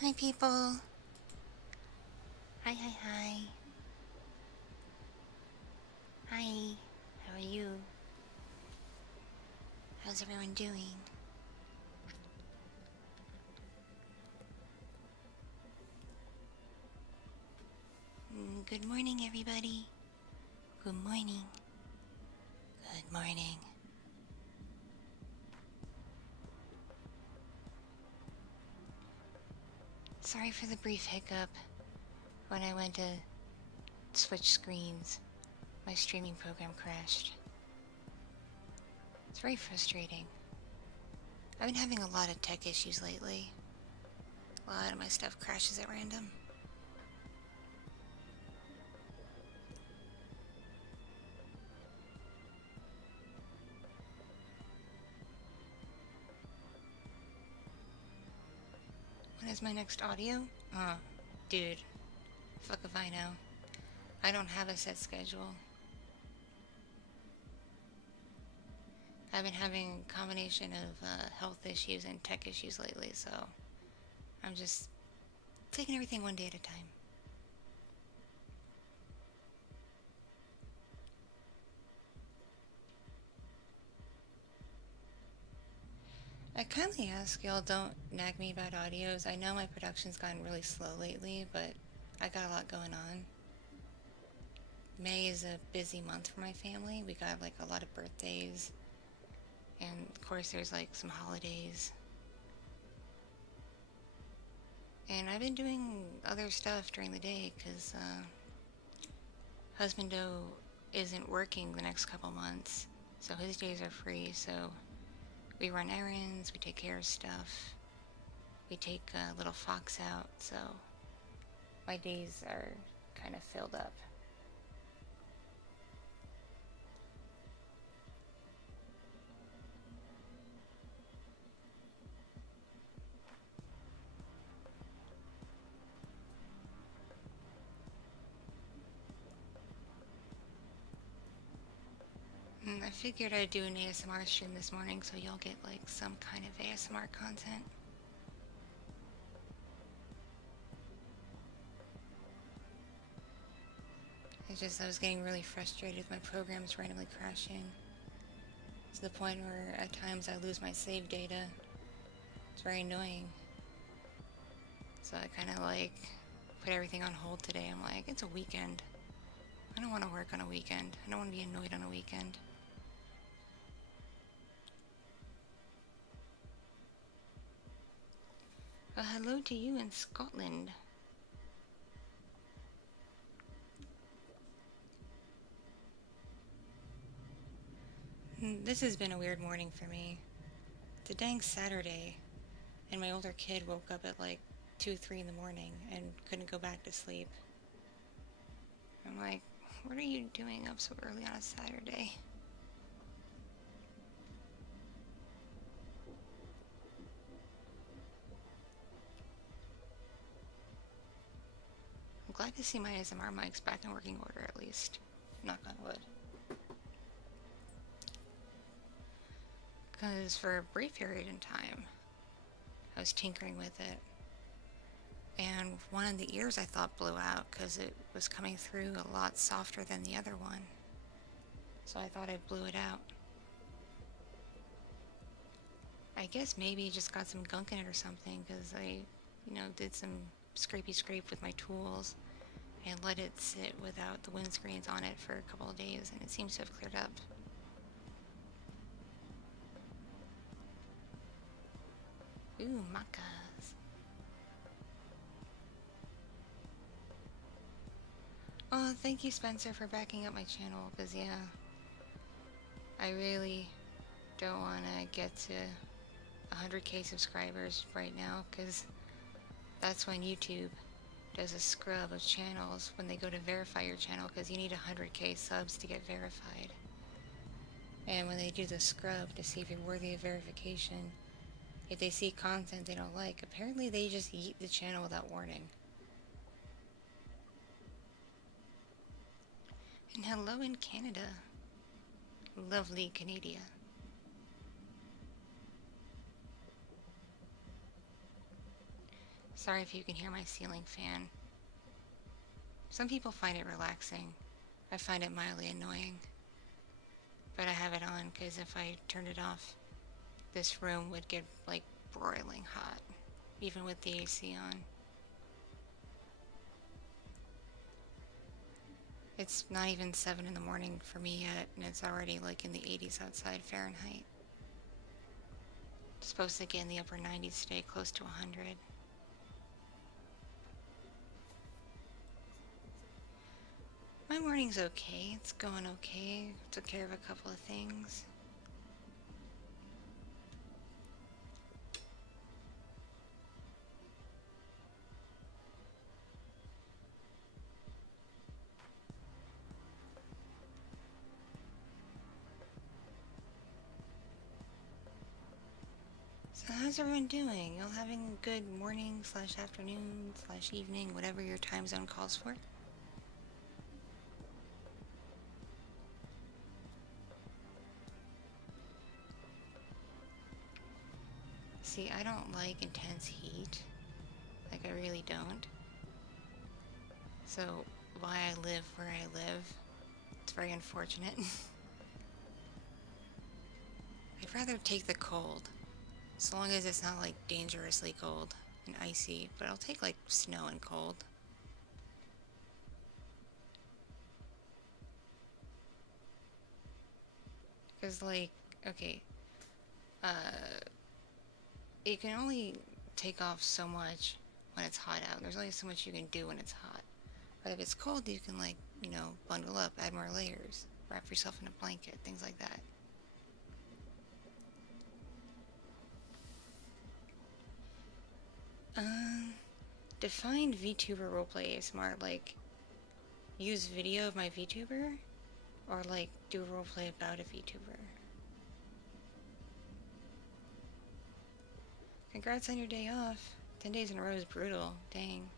Hi, people. Hi, hi, hi. Hi. How are you? How's everyone doing? Good morning, everybody. Good morning. Good morning. Sorry for the brief hiccup when I went to switch screens. My streaming program crashed. It's very frustrating. I've been having a lot of tech issues lately. A lot of my stuff crashes at random. When is my next audio? Oh, dude. Fuck if I know. I don't have a set schedule. I've been having a combination of health issues and tech issues lately, so I'm just taking everything one day at a time. I kindly ask y'all don't nag me about audios. I know my production's gotten really slow lately, but I got a lot going on. May is a busy month for my family. We got like a lot of birthdays, and of course there's like some holidays. And I've been doing other stuff during the day because husbando isn't working the next couple months, so his days are free. So we run errands, we take care of stuff, we take little Fox out, so my days are kind of filled up. I figured I'd do an ASMR stream this morning so y'all get like some kind of ASMR content. It's just I was getting really frustrated with my programs randomly crashing to the point where at times I lose my save data. It's very annoying. So I kind of like put everything on hold today. I'm like, it's a weekend. I don't want to work on a weekend. I don't want to be annoyed on a weekend. Hello to you in Scotland. This has been a weird morning for me. It's a dang Saturday, and my older kid woke up at like 2, 3 in the morning and couldn't go back to sleep. I'm like, what are you doing up so early on a Saturday? I'm glad to see my ASMR mics back in working order at least. Knock on wood. Because for a brief period in time, I was tinkering with it. And one of the ears I thought blew out because it was coming through a lot softer than the other one. So I thought I blew it out. I guess maybe it just got some gunk in it or something because I, did some scrapey scrape with my tools and let it sit without the windscreens on it for a couple of days, and it seems to have cleared up. Ooh, macas. Oh, thank you, Spencer, for backing up my channel, because, yeah, I really don't want to get to 100k subscribers right now, because that's when YouTube does a scrub of channels when they go to verify your channel, because you need 100k subs to get verified. And when they do the scrub to see if you're worthy of verification, if they see content they don't like, apparently they just yeet the channel without warning. And hello in Canada. Lovely Canada. Sorry if you can hear my ceiling fan. Some people find it relaxing. I find it mildly annoying. But I have it on because if I turned it off, this room would get, like, broiling hot, even with the AC on. It's not even 7 in the morning for me yet, and it's already, like, in the 80s outside Fahrenheit. It's supposed to get in the upper 90s today, close to 100. My morning's okay. It's going okay. Took care of a couple of things. So how's everyone doing? Y'all having a good morning / afternoon / evening, whatever your time zone calls for? See, I don't like intense heat. Like, I really don't. So, why I live where I live, it's very unfortunate. I'd rather take the cold, as long as it's not, like, dangerously cold and icy, but I'll take, like, snow and cold. Because, like, okay, you can only take off so much when it's hot out. There's only so much you can do when it's hot. But if it's cold, you can, like, you know, bundle up, add more layers, wrap yourself in a blanket, things like that. Define VTuber roleplay ASMR, like, use video of my VTuber? Or, like, do a roleplay about a VTuber? Congrats on your day off. 10 days in a row is brutal. Dang.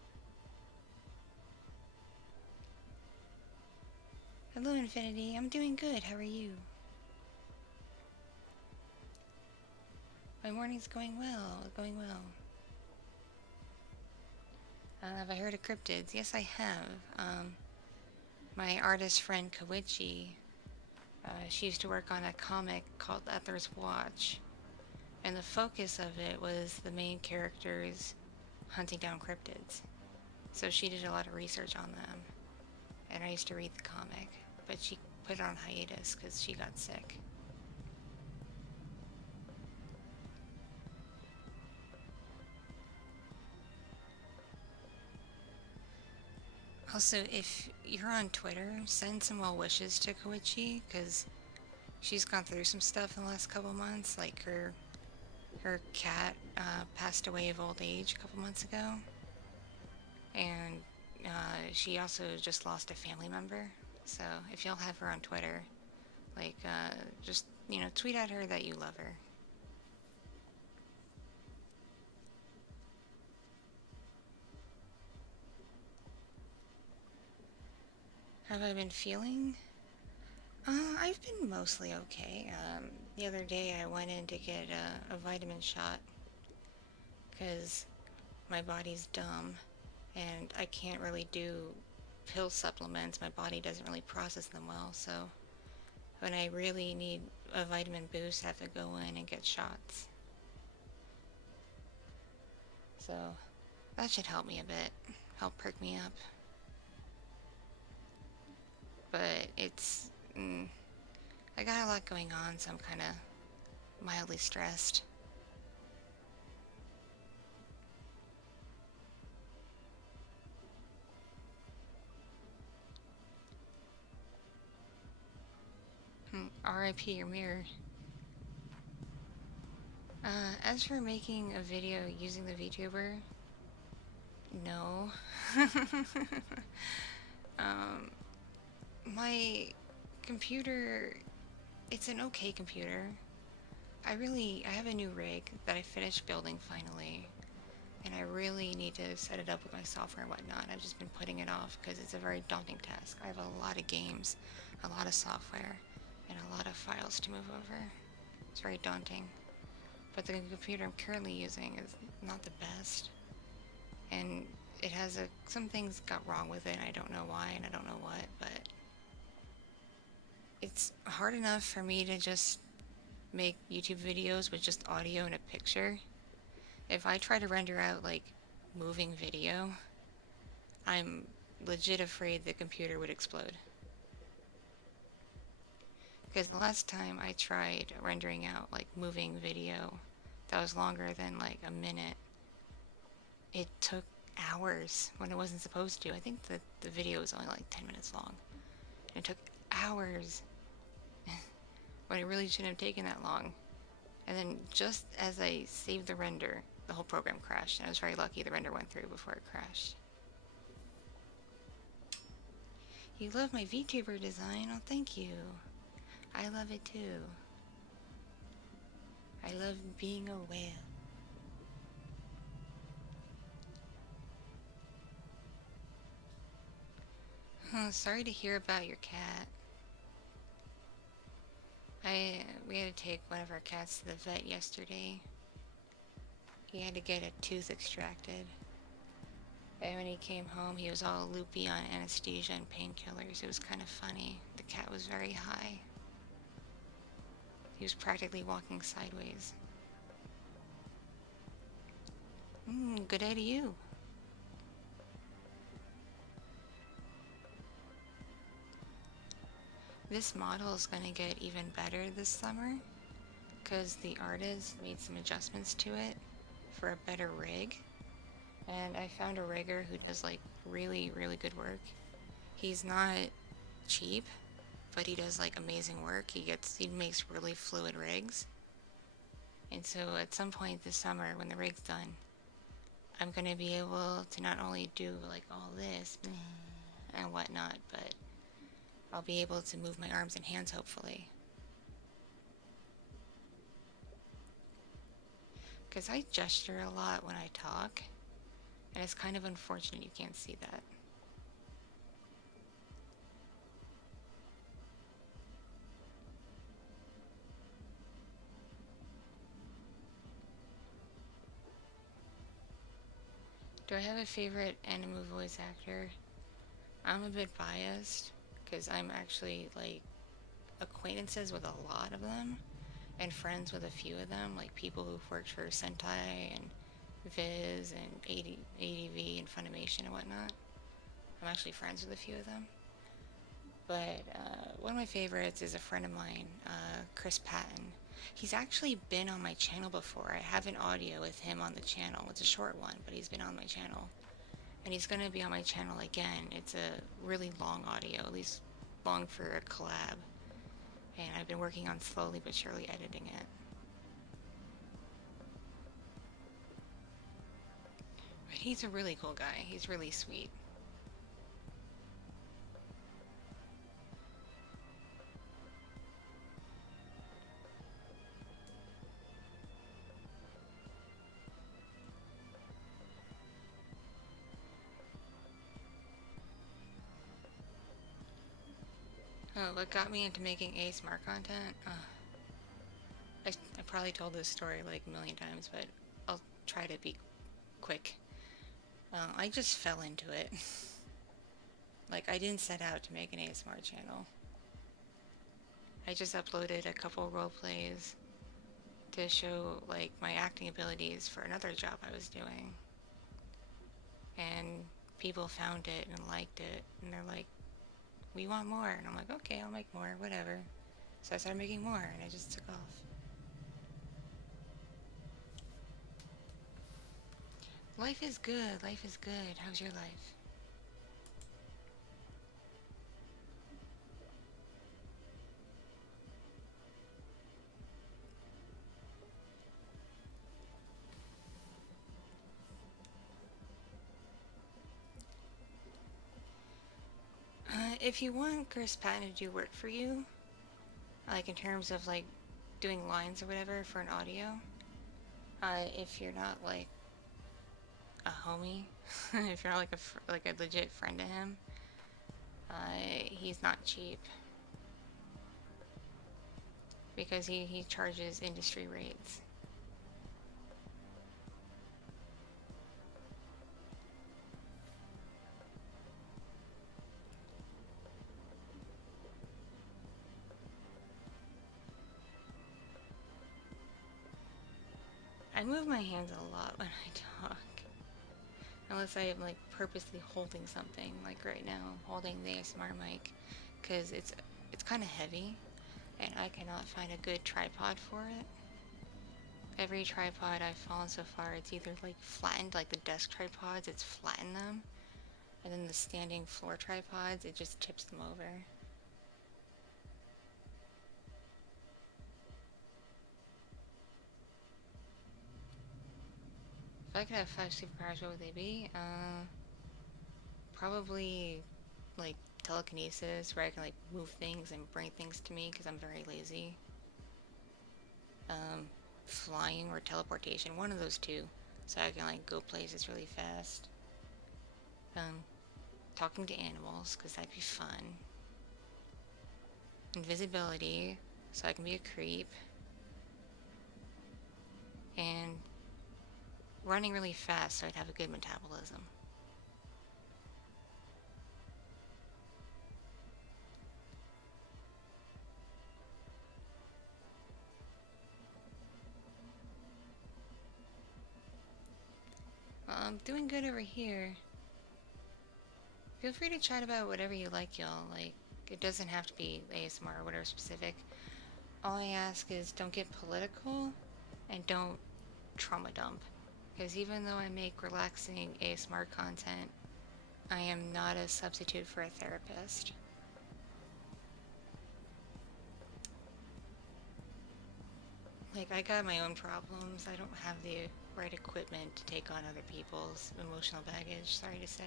Hello, Infinity. I'm doing good. How are you? My morning's going well. Going well. Have I heard of cryptids? Yes, I have. My artist friend Koichi, she used to work on a comic called Ether's Watch, and the focus of it was the main characters hunting down cryptids. So she did a lot of research on them, and I used to read the comic, but she put it on hiatus because she got sick. Also, if you're on Twitter, send some well wishes to Koichi, because she's gone through some stuff in the last couple months. Like, her cat passed away of old age a couple months ago, and she also just lost a family member. So if y'all have her on Twitter, like, just, you know, tweet at her that you love her. How have I been feeling? I've been mostly okay. The other day I went in to get a vitamin shot because my body's dumb and I can't really do pill supplements. My body doesn't really process them well, so when I really need a vitamin boost, I have to go in and get shots. So that should help me a bit, help perk me up. But it's, I got a lot going on, so I'm kind of mildly stressed. R.I.P. your mirror. As for making a video using the VTuber, no. My computer, it's an okay computer. I have a new rig that I finished building finally, and I really need to set it up with my software and whatnot. I've just been putting it off because it's a very daunting task. I have a lot of games, a lot of software, and a lot of files to move over. It's very daunting. But the computer I'm currently using is not the best. and it has some things got wrong with it, and I don't know why, and I don't know what, but it's hard enough for me to just make YouTube videos with just audio and a picture. If I try to render out, like, moving video, I'm legit afraid the computer would explode. Because the last time I tried rendering out, like, moving video that was longer than, like, a minute, it took hours when it wasn't supposed to. I think the video was only, like, 10 minutes long. And it took hours when it really shouldn't have taken that long. And then just as I saved the render, the whole program crashed. And I was very lucky the render went through before it crashed. You love my VTuber design? Oh, thank you. I love it too. I love being a whale. Oh, sorry to hear about your cat. We had to take one of our cats to the vet yesterday. He had to get a tooth extracted. And when he came home, he was all loopy on anesthesia and painkillers. It was kind of funny. The cat was very high. He was practically walking sideways. Good day to you. This model is going to get even better this summer because the artist made some adjustments to it for a better rig. And I found a rigger who does, like, really, really good work. He's not cheap, but he does, like, amazing work. He makes really fluid rigs. And so at some point this summer when the rig's done, I'm going to be able to not only do, like, all this and whatnot, but I'll be able to move my arms and hands, hopefully. Because I gesture a lot when I talk, and it's kind of unfortunate you can't see that. Do I have a favorite anime voice actor? I'm a bit biased, because I'm actually, like, acquaintances with a lot of them, and friends with a few of them, like people who've worked for Sentai and Viz and ADV and Funimation and whatnot. I'm actually friends with a few of them. But one of my favorites is a friend of mine, Chris Patton. He's actually been on my channel before. I have an audio with him on the channel. It's a short one, but he's been on my channel. And he's going to be on my channel again. It's a really long audio, at least long for a collab. And I've been working on slowly but surely editing it. But he's a really cool guy. He's really sweet. Oh, what got me into making ASMR content? I probably told this story like a million times, but I'll try to be quick. I just fell into it. Like, I didn't set out to make an ASMR channel. I just uploaded a couple roleplays to show, like, my acting abilities for another job I was doing. And people found it and liked it, and they're like, we want more. And I'm like, okay, I'll make more, whatever. So I started making more, and I just took off. Life is good, life is good. How's your life? If you want Chris Patton to do work for you, like in terms of like doing lines or whatever for an audio, if you're not like a homie, if you're not like a legit friend to him, he's not cheap because he charges industry rates. move my hands a lot when I talk. Unless I am like purposely holding something. Like right now I'm holding the ASMR mic because it's kind of heavy and I cannot find a good tripod for it. Every tripod I've found so far, it's either like flattened, like the desk tripods, it's flattened them. And then the standing floor tripods, it just tips them over. If I could have 5 superpowers, what would they be? Probably like telekinesis, where I can like move things and bring things to me because I'm very lazy. Flying or teleportation, one of those two, so I can like go places really fast. Talking to animals, because that'd be fun. Invisibility, so I can be a creep. And running really fast, so I'd have a good metabolism. Well, I'm doing good over here. Feel free to chat about whatever you like, y'all. Like, it doesn't have to be ASMR or whatever specific. All I ask is don't get political and don't trauma dump. Because even though I make relaxing ASMR content, I am not a substitute for a therapist. Like, I got my own problems. I don't have the right equipment to take on other people's emotional baggage, sorry to say.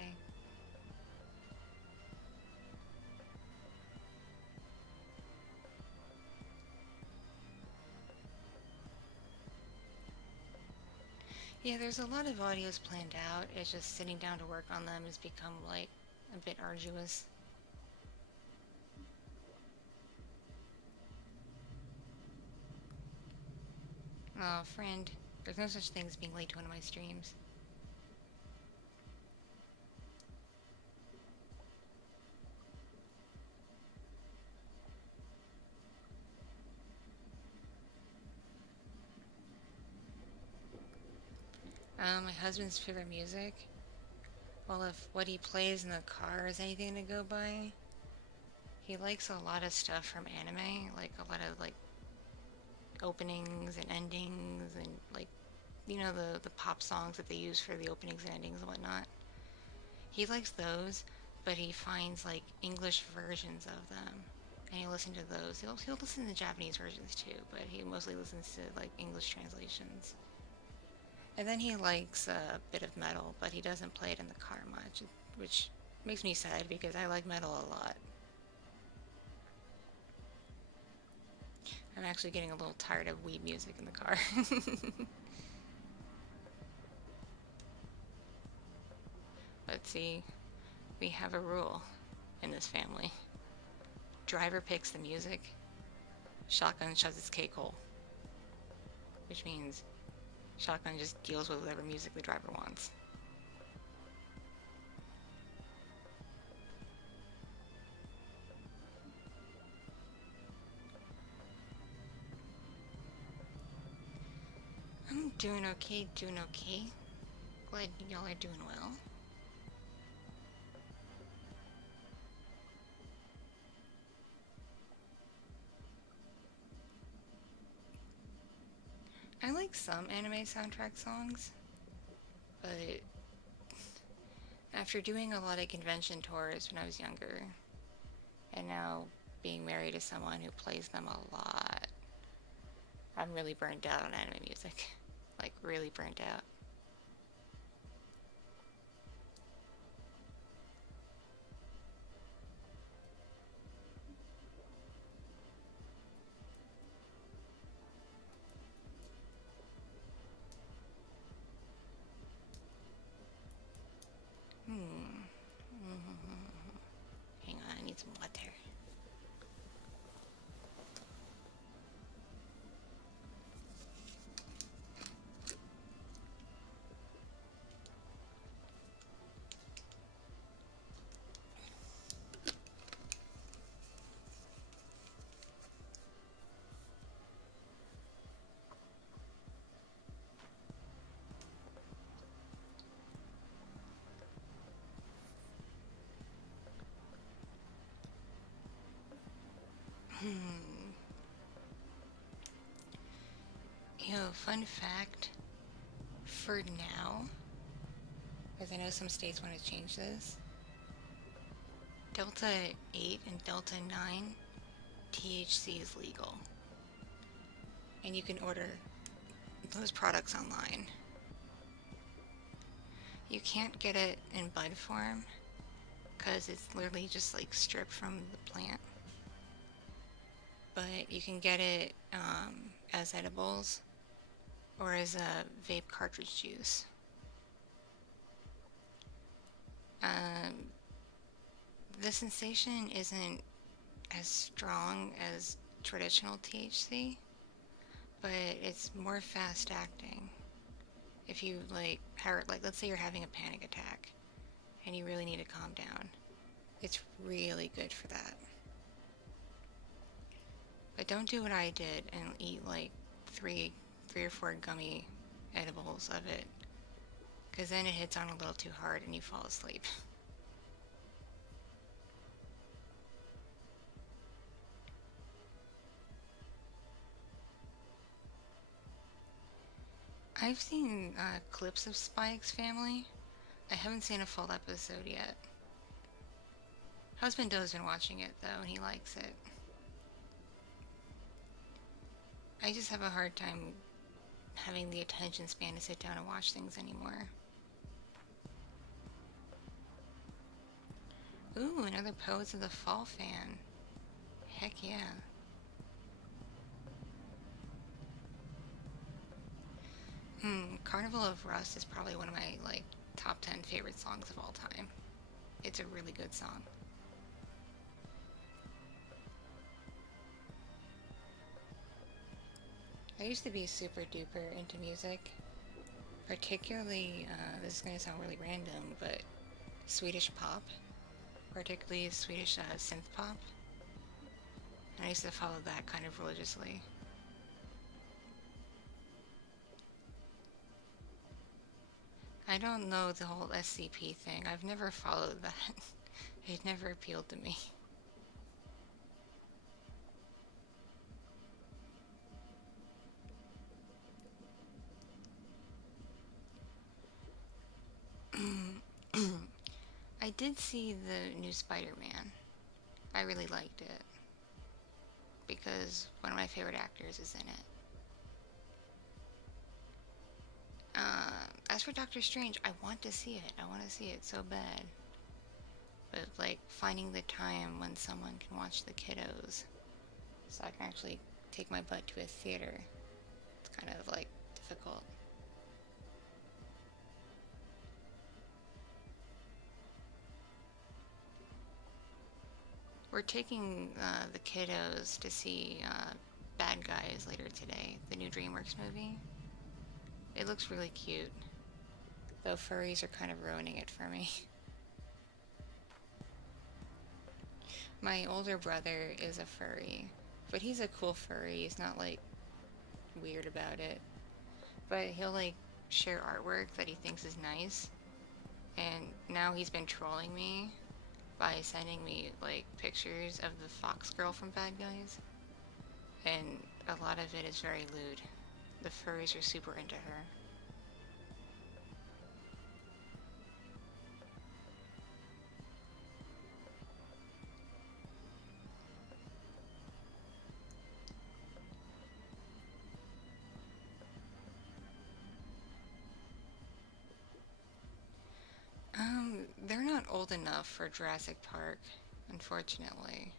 Yeah, there's a lot of audios planned out. It's just sitting down to work on them has become, like, a bit arduous. Oh, friend, there's no such thing as being late to one of my streams. My husband's favorite music? Well, if what he plays in the car is anything to go by, he likes a lot of stuff from anime, like a lot of, like, openings and endings and, like, you know, the pop songs that they use for the openings and endings and whatnot. He likes those, but he finds, like, English versions of them, and he'll listen to those. He'll listen to Japanese versions too, but he mostly listens to, like, English translations. And then he likes a bit of metal, but he doesn't play it in the car much, which makes me sad because I like metal a lot. I'm actually getting a little tired of weed music in the car. But see, we have a rule in this family. Driver picks the music, shotgun shoves its cake hole. Which means shotgun just deals with whatever music the driver wants. I'm doing okay, Glad y'all are doing well. I like some anime soundtrack songs, but after doing a lot of convention tours when I was younger, and now being married to someone who plays them a lot, I'm really burnt out on anime music. Like, really burnt out. Hang on, I need some water. Fun fact, for now, because I know some states want to change this, Delta 8 and Delta 9, THC is legal. And you can order those products online. You can't get it in bud form, because it's literally just like stripped from the plant. But you can get it as edibles or as a vape cartridge juice. The sensation isn't as strong as traditional THC, but it's more fast acting. If you let's say you're having a panic attack and you really need to calm down, it's really good for that. But don't do what I did and eat like three or four gummy edibles of it, because then it hits on a little too hard and you fall asleep. I've seen clips of Spike's family. I haven't seen a full episode yet. Husband Doe's been watching it though, and he likes it. I just have a hard time having the attention span to sit down and watch things anymore. Ooh, another Poets of the Fall fan. Heck yeah. Carnival of Rust is probably one of my top 10 favorite songs of all time. It's a really good song. I used to be super duper into music, particularly, this is going to sound really random, but Swedish pop, particularly Swedish synth pop. And I used to follow that kind of religiously. I don't know the whole SCP thing. I've never followed that. It never appealed to me. I did see the new Spider-Man. I really liked it, because one of my favorite actors is in it. As for Doctor Strange, I want to see it. I want to see it so bad. But, finding the time when someone can watch the kiddos so I can actually take my butt to a theater, it's kind of, difficult. We're taking the kiddos to see Bad Guys later today, the new DreamWorks movie. It looks really cute, though furries are kind of ruining it for me. My older brother is a furry, but he's a cool furry. He's not, weird about it. But he'll, share artwork that he thinks is nice. And now he's been trolling me by sending me, pictures of the fox girl from Bad Guys. And a lot of it is very lewd. The furries are super into her. They're not old enough for Jurassic Park, unfortunately.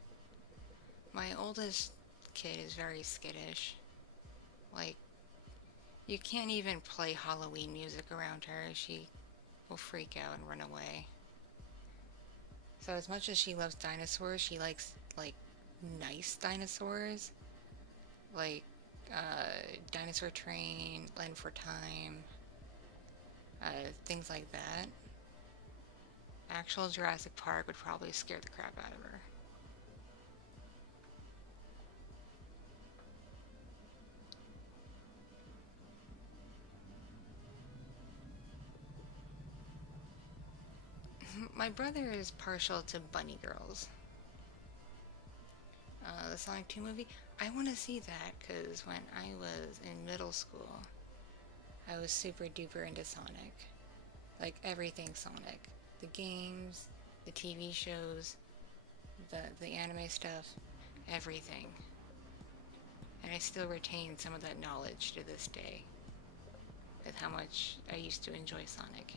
My oldest kid is very skittish. You can't even play Halloween music around her. She will freak out and run away. So as much as she loves dinosaurs, she likes, nice dinosaurs. Dinosaur Train, Land for Time, things like that. Actual Jurassic Park would probably scare the crap out of her. My brother is partial to bunny girls. the Sonic 2 movie. I want to see that because when I was in middle school, I was super duper into Sonic. Like everything Sonic. The games, the TV shows, the anime stuff, everything. And I still retain some of that knowledge to this day with how much I used to enjoy Sonic.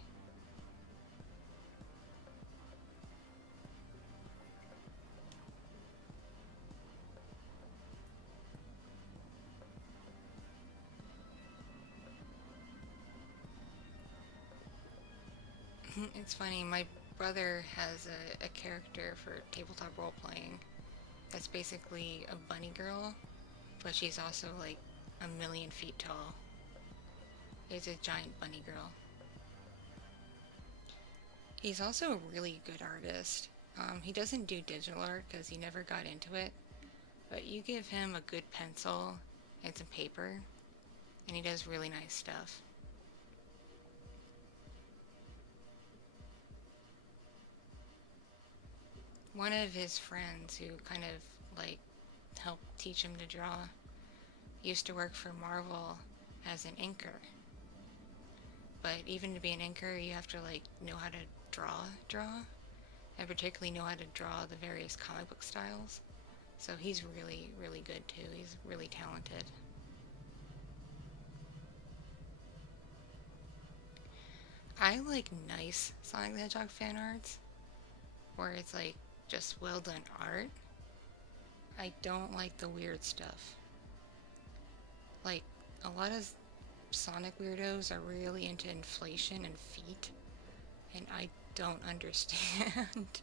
It's funny, my brother has a character for tabletop role playing that's basically a bunny girl, but she's also like a million feet tall. It's a giant bunny girl. He's also a really good artist. He doesn't do digital art because he never got into it, but you give him a good pencil and some paper, and he does really nice stuff. One of his friends who kind of like helped teach him to draw used to work for Marvel as an inker. But even to be an inker, you have to like know how to draw, and particularly know how to draw the various comic book styles. So he's really, really good too. He's really talented. I like nice Sonic the Hedgehog fan arts, where it's like just well done art. I don't like the weird stuff. Like, a lot of Sonic weirdos are really into inflation and feet, and I don't understand.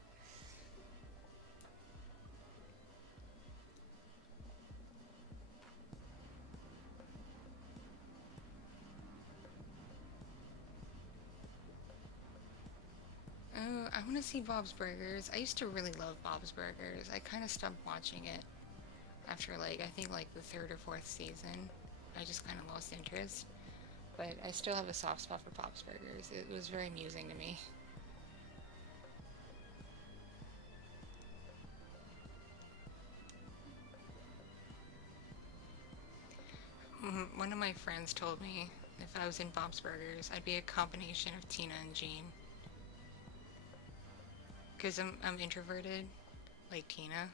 Oh, I want to see Bob's Burgers. I used to really love Bob's Burgers. I kind of stopped watching it after, like, I think, like, the third or fourth season. I just kind of lost interest. But I still have a soft spot for Bob's Burgers. It was very amusing to me. One of my friends told me if I was in Bob's Burgers, I'd be a combination of Tina and Jean. Because I'm introverted, like Tina,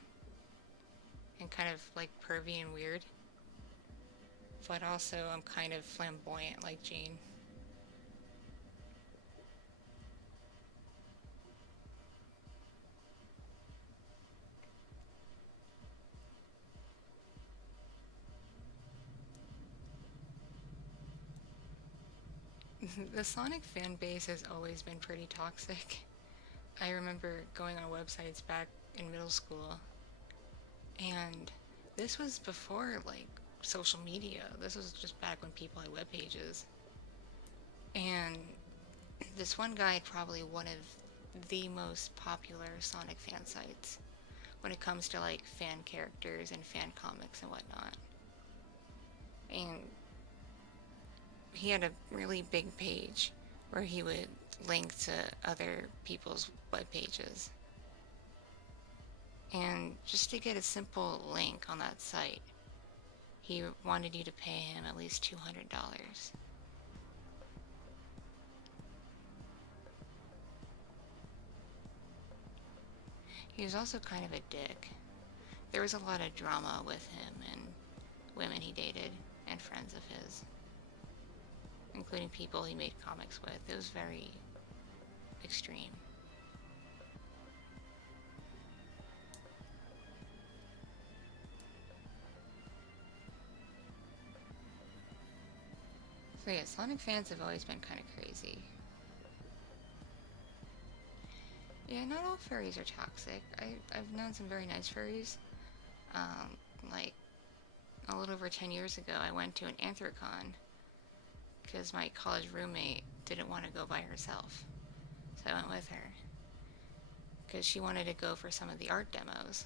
and kind of like pervy and weird. But also I'm kind of flamboyant like Jean. The Sonic fan base has always been pretty toxic. I remember going on websites back in middle school, and this was before like social media. This was just back when people had web pages. And this one guy had probably one of the most popular Sonic fan sites when it comes to like fan characters and fan comics and whatnot. And he had a really big page where he would link to other people's web pages. And just to get a simple link on that site, he wanted you to pay him at least $200. He was also kind of a dick. There was a lot of drama with him and women he dated and friends of his, including people he made comics with. It was very extreme. So yeah, Sonic fans have always been kind of crazy. Yeah, not all furries are toxic. I've known some very nice furries. Like, a little over 10 years ago, I went to an Anthrocon because my college roommate didn't want to go by herself. So I went with her because she wanted to go for some of the art demos.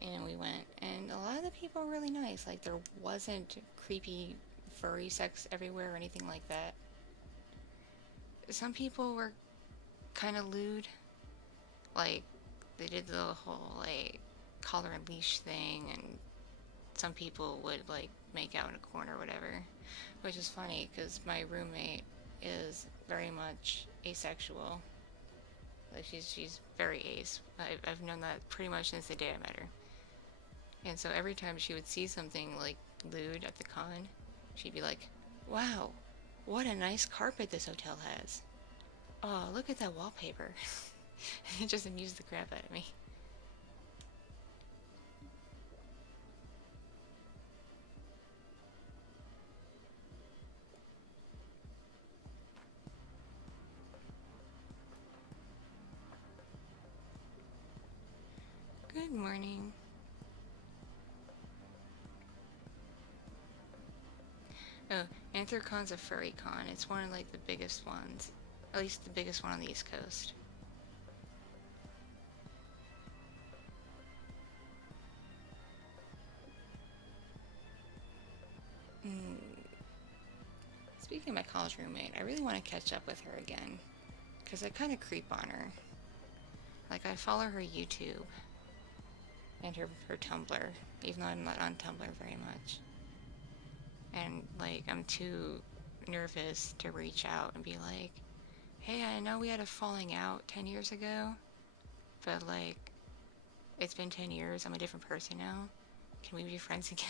And we went, and a lot of the people were really nice. Like, there wasn't creepy furry sex everywhere or anything like that. Some people were kind of lewd. Like, they did the whole, like, collar and leash thing, and some people would like make out in a corner or whatever, which is funny because my roommate is very much asexual. Like she's very ace. I've known that pretty much since the day I met her. And so every time she would see something like lewd at the con, she'd be like, "Wow, what a nice carpet this hotel has. Oh, look at that wallpaper." It just amused the crap out of me. Good morning. Oh, Anthrocons a furry con. It's one of like the biggest ones. At least the biggest one on the East Coast. Speaking of my college roommate, I really want to catch up with her again. Because I kind of creep on her. Like, I follow her YouTube. And her Tumblr. Even though I'm not on Tumblr very much. And, like, I'm too nervous to reach out and be like, "Hey, I know we had a falling out 10 years ago. But, like, it's been 10 years. I'm a different person now. Can we be friends again?"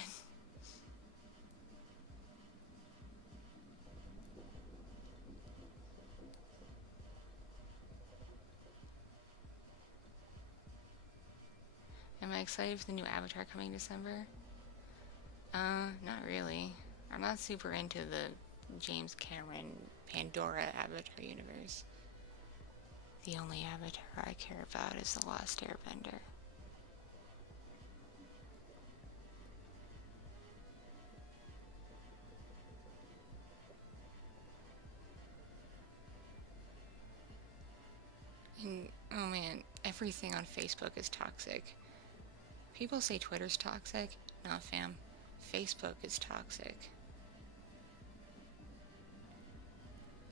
Am I excited for the new Avatar coming December? Not really. I'm not super into the James Cameron Pandora Avatar universe. The only Avatar I care about is The Last Airbender. And, oh man, everything on Facebook is toxic. People say Twitter's toxic. Nah, fam. Facebook is toxic.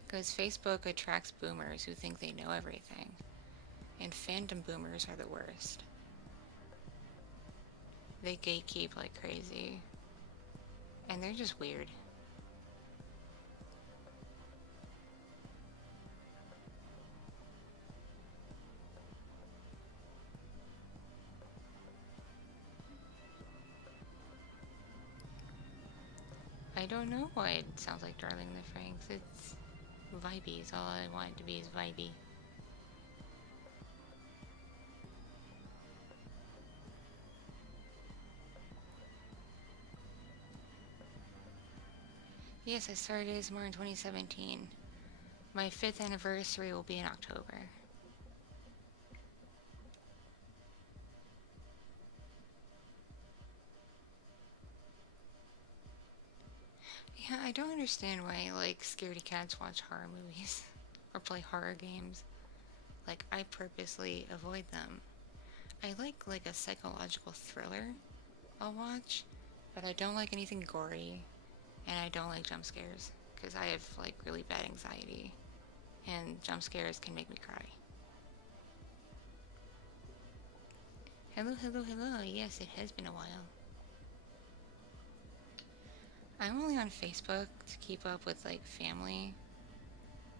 Because Facebook attracts boomers who think they know everything. And fandom boomers are the worst. They gatekeep like crazy. And they're just weird. I don't know why it sounds like Darling in the Franxx. It's vibey. It's all I want it to be is vibey. Yes, I started ASMR in 2017. My 5th anniversary will be in October. Yeah, I don't understand why, like, scaredy cats watch horror movies or play horror games. Like, I purposely avoid them. I like a psychological thriller I'll watch, but I don't like anything gory, and I don't like jump scares, because I have, like, really bad anxiety, and jump scares can make me cry. Hello, hello, hello. Yes, it has been a while. I'm only on Facebook to keep up with, like, family,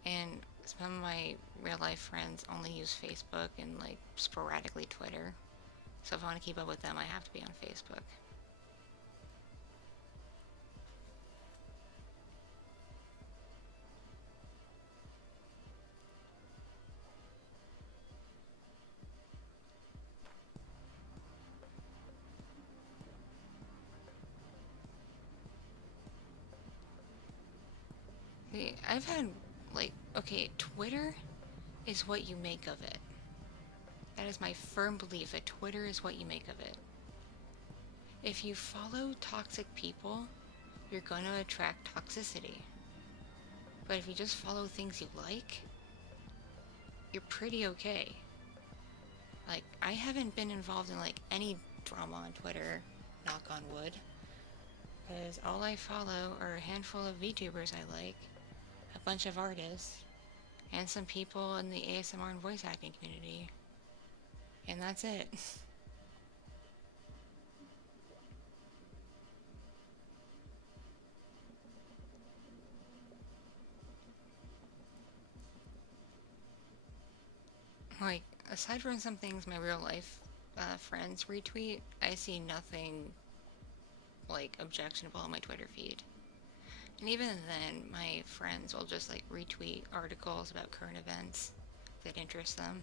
and some of my real-life friends only use Facebook and, like, sporadically Twitter. So if I want to keep up with them, I have to be on Facebook. See, I've had, like, okay, Twitter is what you make of it. That is my firm belief that Twitter is what you make of it. If you follow toxic people, you're gonna attract toxicity. But if you just follow things you like, you're pretty okay. Like, I haven't been involved in, like, any drama on Twitter, knock on wood, because all I follow are a handful of VTubers I like, a bunch of artists, and some people in the ASMR and voice acting community. And that's it. aside from some things my real life friends retweet, I see nothing like objectionable on my Twitter feed. And even then, my friends will just like retweet articles about current events that interest them.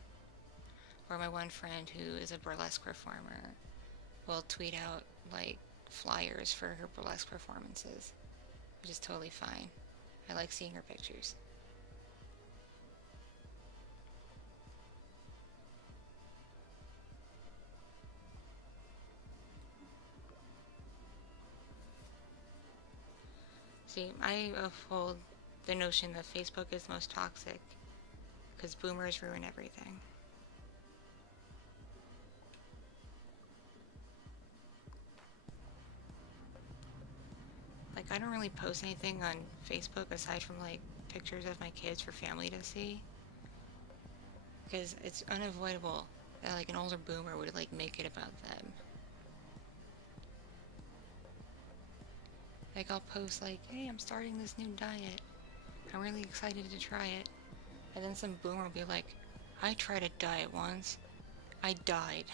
Or my one friend who is a burlesque performer will tweet out like flyers for her burlesque performances, which is totally fine. I like seeing her pictures. See, I uphold the notion that Facebook is most toxic because boomers ruin everything. Like, I don't really post anything on Facebook aside from like pictures of my kids for family to see, because it's unavoidable that like an older boomer would like make it about them. Like, I'll post like, hey, I'm starting this new diet, I'm really excited to try it, and then some boomer will be like, I tried a diet once, I died.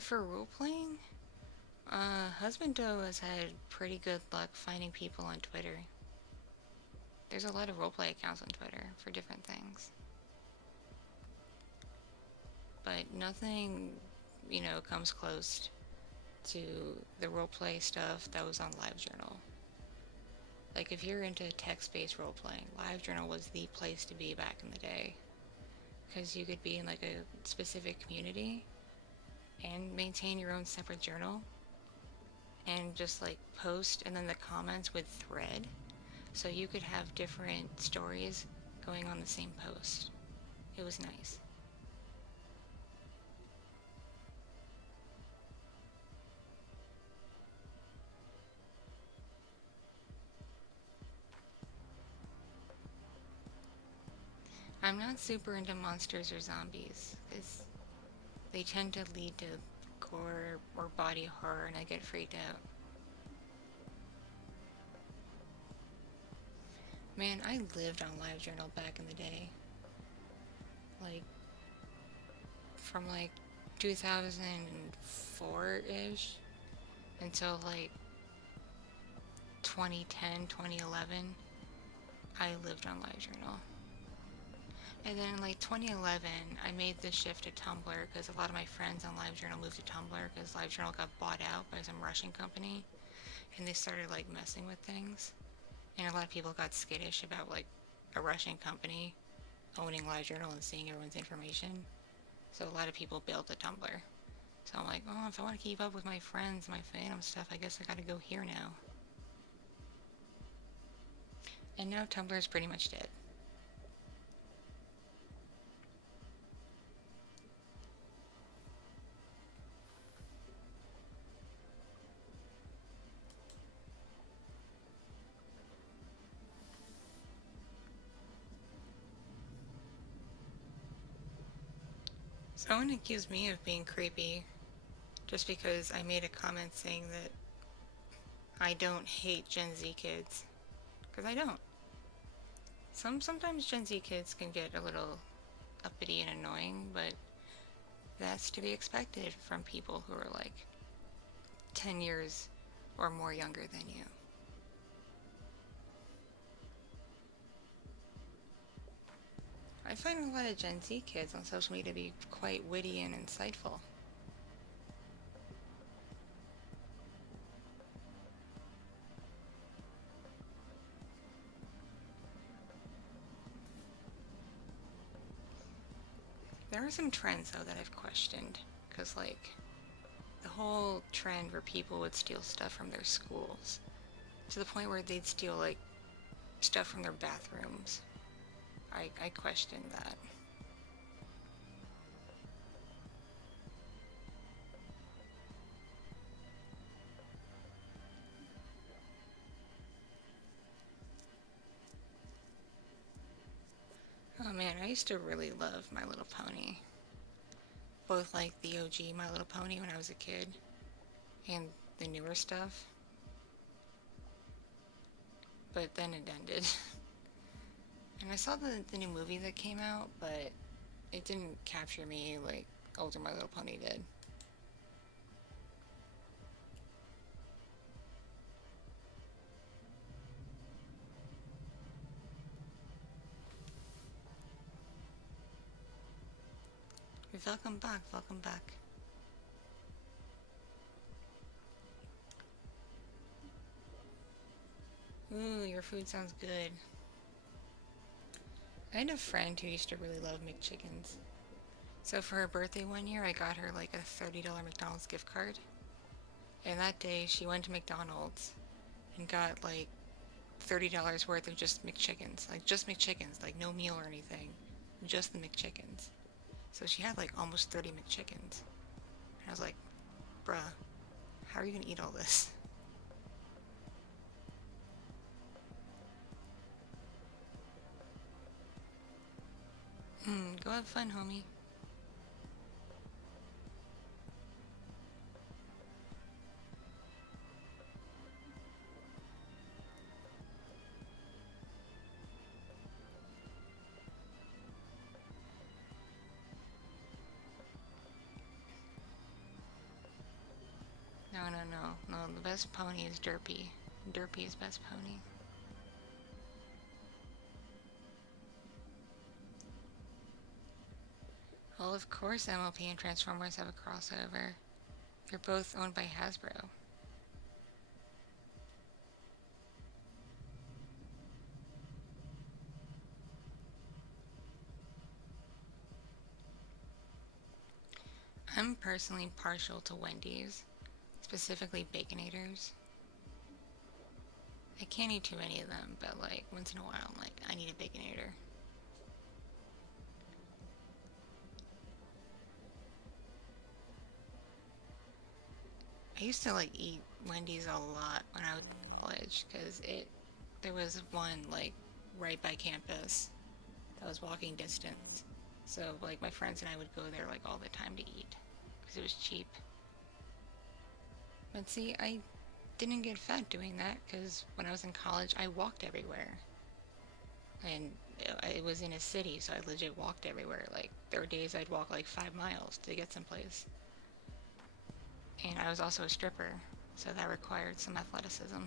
For role-playing? Husbando has had pretty good luck finding people on Twitter. There's a lot of roleplay accounts on Twitter for different things. But nothing, comes close to the roleplay stuff that was on LiveJournal. Like, if you're into text-based roleplaying, LiveJournal was the place to be back in the day. Because you could be in, like, a specific community and maintain your own separate journal and just, like, post and then the comments would thread. So you could have different stories going on the same post. It was nice. I'm not super into monsters or zombies, because they tend to lead to gore or body horror and I get freaked out. Man, I lived on LiveJournal back in the day. Like, from like 2004-ish until like 2010, 2011, I lived on LiveJournal. And then in like 2011, I made the shift to Tumblr because a lot of my friends on LiveJournal moved to Tumblr because LiveJournal got bought out by some Russian company and they started like messing with things. And a lot of people got skittish about like a Russian company owning LiveJournal and seeing everyone's information. So a lot of people bailed to Tumblr. So I'm like, oh, if I want to keep up with my friends, my fandom stuff, I guess I gotta go here now. And now Tumblr is pretty much dead. Someone accused me of being creepy just because I made a comment saying that I don't hate Gen Z kids. Because I don't. Sometimes Gen Z kids can get a little uppity and annoying, but that's to be expected from people who are like 10 years or more younger than you. I find a lot of Gen Z kids on social media to be quite witty and insightful. There are some trends, though, that I've questioned. Because, like, the whole trend where people would steal stuff from their schools. To the point where they'd steal, like, stuff from their bathrooms. I questioned that. Man, I used to really love My Little Pony. Both like the OG My Little Pony when I was a kid and the newer stuff. But then it ended. And I saw the new movie that came out, but it didn't capture me like older My Little Pony did. Welcome back, welcome back. Ooh, your food sounds good. I had a friend who used to really love McChickens. So for her birthday one year, I got her like a $30 McDonald's gift card. And that day, she went to McDonald's and got like $30 worth of just McChickens. Like just McChickens, like no meal or anything. Just the McChickens. So she had like almost 30 McChickens. And I was like, bruh, how are you gonna eat all this? Go have fun, homie. No, the best pony is Derpy. Derpy is best pony. Well, of course MLP and Transformers have a crossover. They're both owned by Hasbro. I'm personally partial to Wendy's, specifically Baconators. I can't eat too many of them, but like once in a while I'm like, I need a Baconator. I used to like eat Wendy's a lot when I was in college because there was one like right by campus that was walking distance. So like my friends and I would go there like all the time to eat because it was cheap. But see, I didn't get fat doing that because when I was in college I walked everywhere. And it was in a city, so I legit walked everywhere. Like there were days I'd walk like 5 miles to get someplace. And I was also a stripper, so that required some athleticism.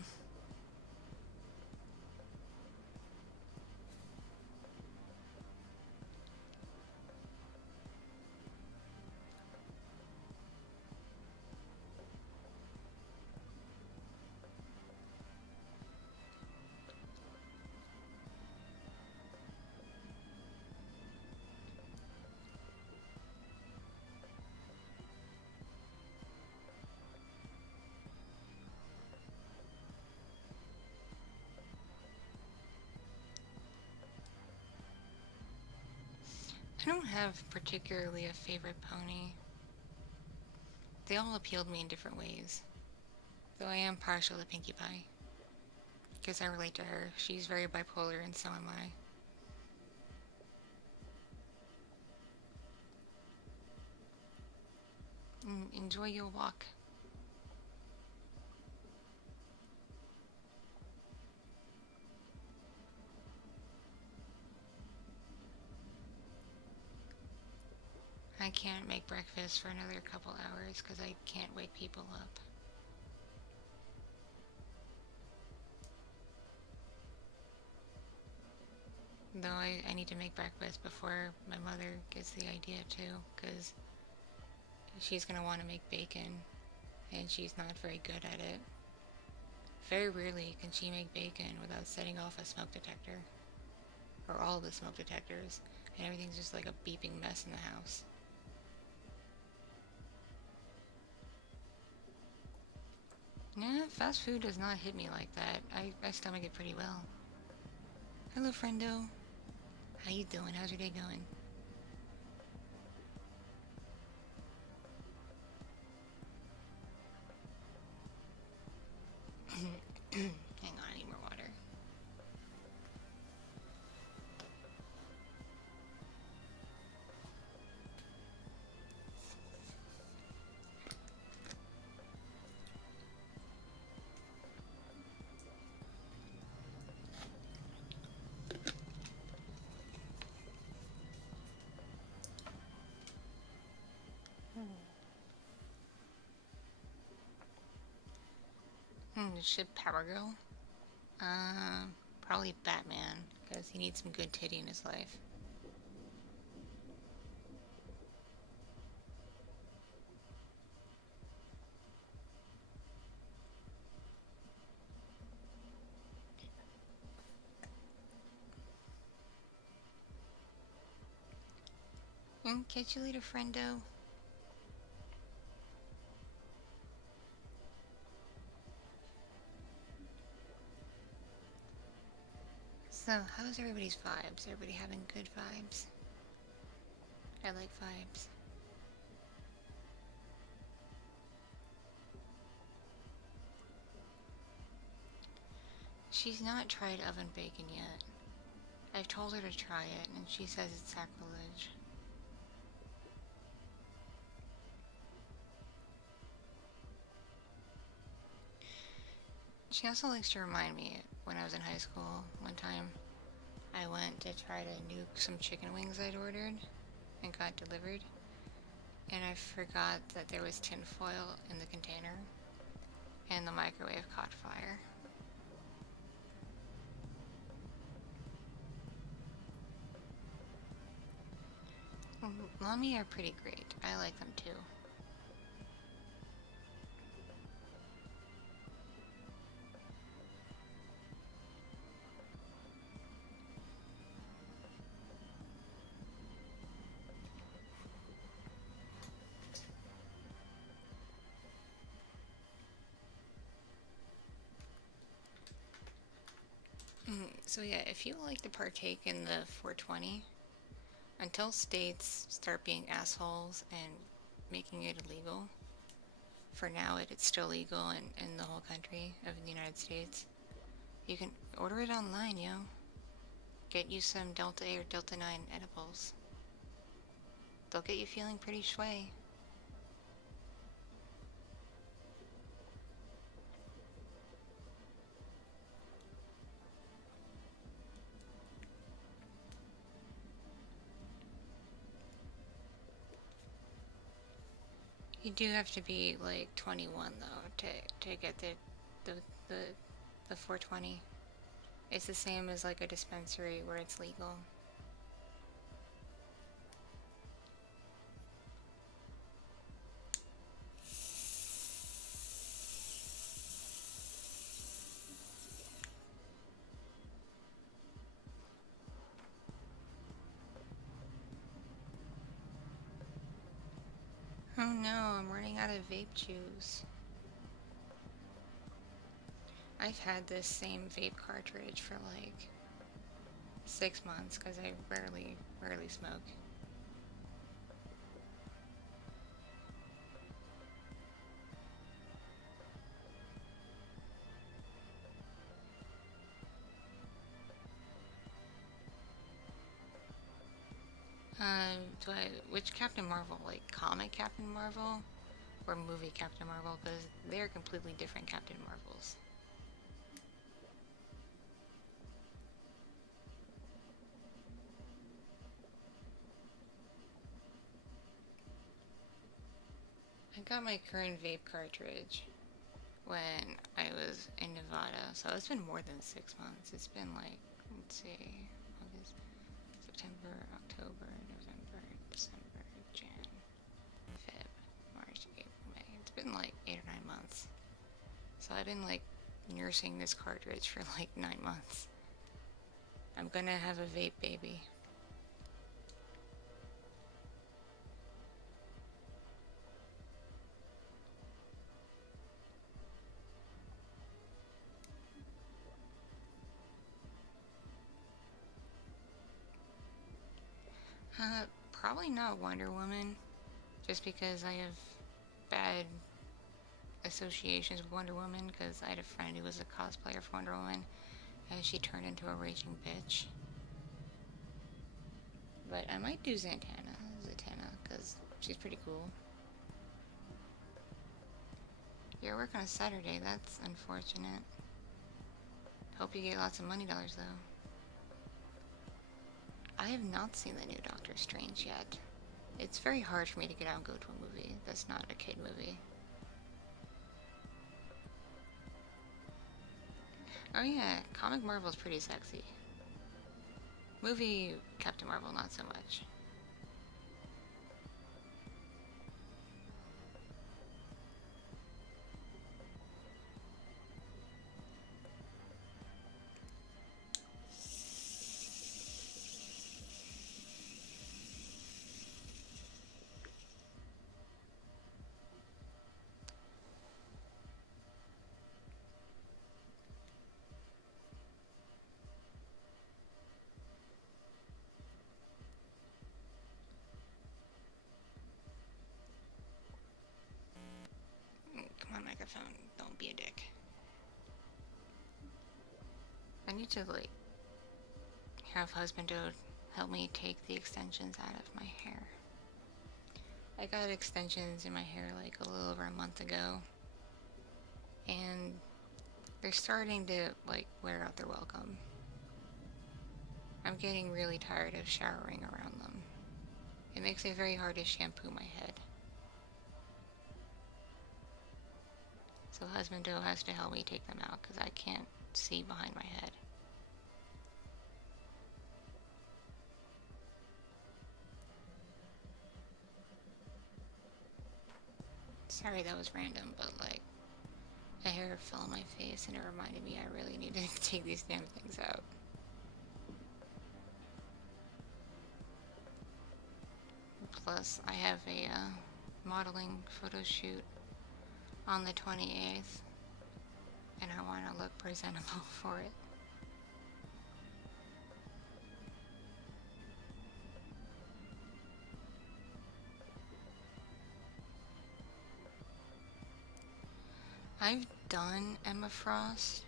I don't have particularly a favorite pony. They all appealed to me in different ways. Though I am partial to Pinkie Pie. Because I relate to her. She's very bipolar and so am I. Enjoy your walk. I can't make breakfast for another couple hours because I can't wake people up. Though I need to make breakfast before my mother gets the idea too, because she's going to want to make bacon, and she's not very good at it. Very rarely can she make bacon without setting off a smoke detector. Or all the smoke detectors, and everything's just like a beeping mess in the house. Nah, fast food does not hit me like that. I stomach it pretty well. Hello, friendo. How you doing? How's your day going? Hang on, I need more water. to ship Power Girl? Probably Batman, because he needs some good titty in his life. Can't you lead a friendo? So, how's everybody's vibes? Everybody having good vibes? I like vibes. She's not tried oven bacon yet. I've told her to try it, and she says it's sacrilege. She also likes to remind me, when I was in high school, one time, I went to try to nuke some chicken wings I'd ordered and got delivered, and I forgot that there was tin foil in the container, and the microwave caught fire. Mommy are pretty great. I like them too. So yeah, if you like to partake in the 420, until states start being assholes and making it illegal, for now it's still legal in the whole country of the United States. You can order it online, yo. Get you some Delta 8 or Delta 9 edibles. They'll get you feeling pretty sway. You do have to be like 21 though to get the 420. It's the same as like a dispensary where it's legal. Oh no, I'm running out of vape juice. I've had this same vape cartridge for like 6 months because I rarely smoke. Which Captain Marvel? Like comic Captain Marvel? Or movie Captain Marvel? Because they're completely different Captain Marvels. I got my current vape cartridge when I was in Nevada, so it's been more than 6 months. It's been like, let's see, August, September, October, November, December, Jan, Feb, March, April, May. It's been like 8 or 9 months. So I've been like nursing this cartridge for like 9 months. I'm gonna have a vape baby. Probably not Wonder Woman, just because I have bad associations with Wonder Woman, because I had a friend who was a cosplayer for Wonder Woman, and she turned into a raging bitch. But I might do Zatanna, because she's pretty cool. You're working on Saturday, that's unfortunate. Hope you get lots of money dollars, though. I have not seen the new Doctor Strange yet. It's very hard for me to get out and go to a movie that's not a kid movie. Oh yeah, comic Marvel's pretty sexy. Movie Captain Marvel, not so much. Come on, microphone, don't be a dick. I need to, like, have husband help me take the extensions out of my hair. I got extensions in my hair like a little over a month ago, and they're starting to, like, wear out their welcome. I'm getting really tired of showering around them. It makes it very hard to shampoo my head. So husband has to help me take them out because I can't see behind my head. Sorry that was random, but like, a hair fell on my face and it reminded me I really need to take these damn things out. Plus, I have a modeling photo shoot on the 28th, and I want to look presentable for it. I've done Emma Frost.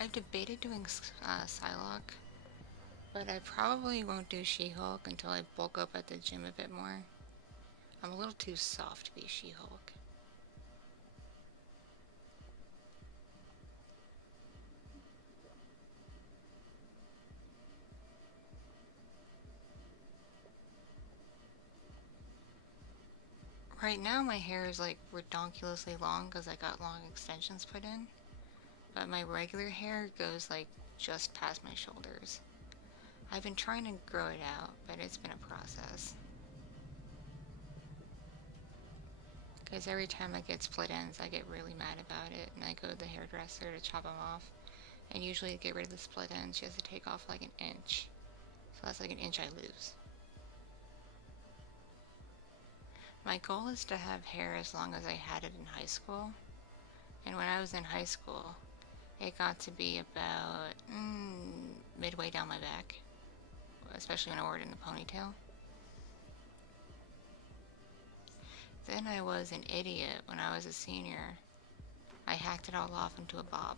I've debated doing Psylocke, but I probably won't do She-Hulk until I bulk up at the gym a bit more. I'm a little too soft to be She-Hulk. Right now my hair is like redonkulously long because I got long extensions put in, but my regular hair goes like just past my shoulders. I've been trying to grow it out, but it's been a process. Because every time I get split ends, I get really mad about it, and I go to the hairdresser to chop them off. And usually to get rid of the split ends, she has to take off like an inch. So that's like an inch I lose. My goal is to have hair as long as I had it in high school. And when I was in high school, it got to be about midway down my back. Especially when I wore it in a ponytail. Then I was an idiot when I was a senior. I hacked it all off into a bob.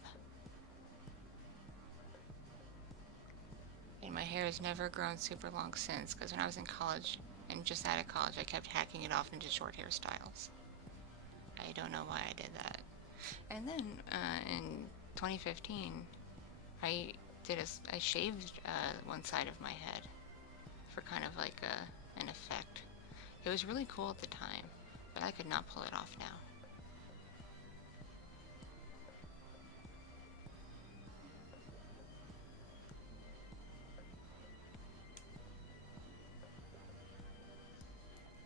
And my hair has never grown super long since, because when I was in college, and just out of college, I kept hacking it off into short hairstyles. I don't know why I did that. And then, in 2015, I shaved one side of my head for kind of like an effect. It was really cool at the time, but I could not pull it off now.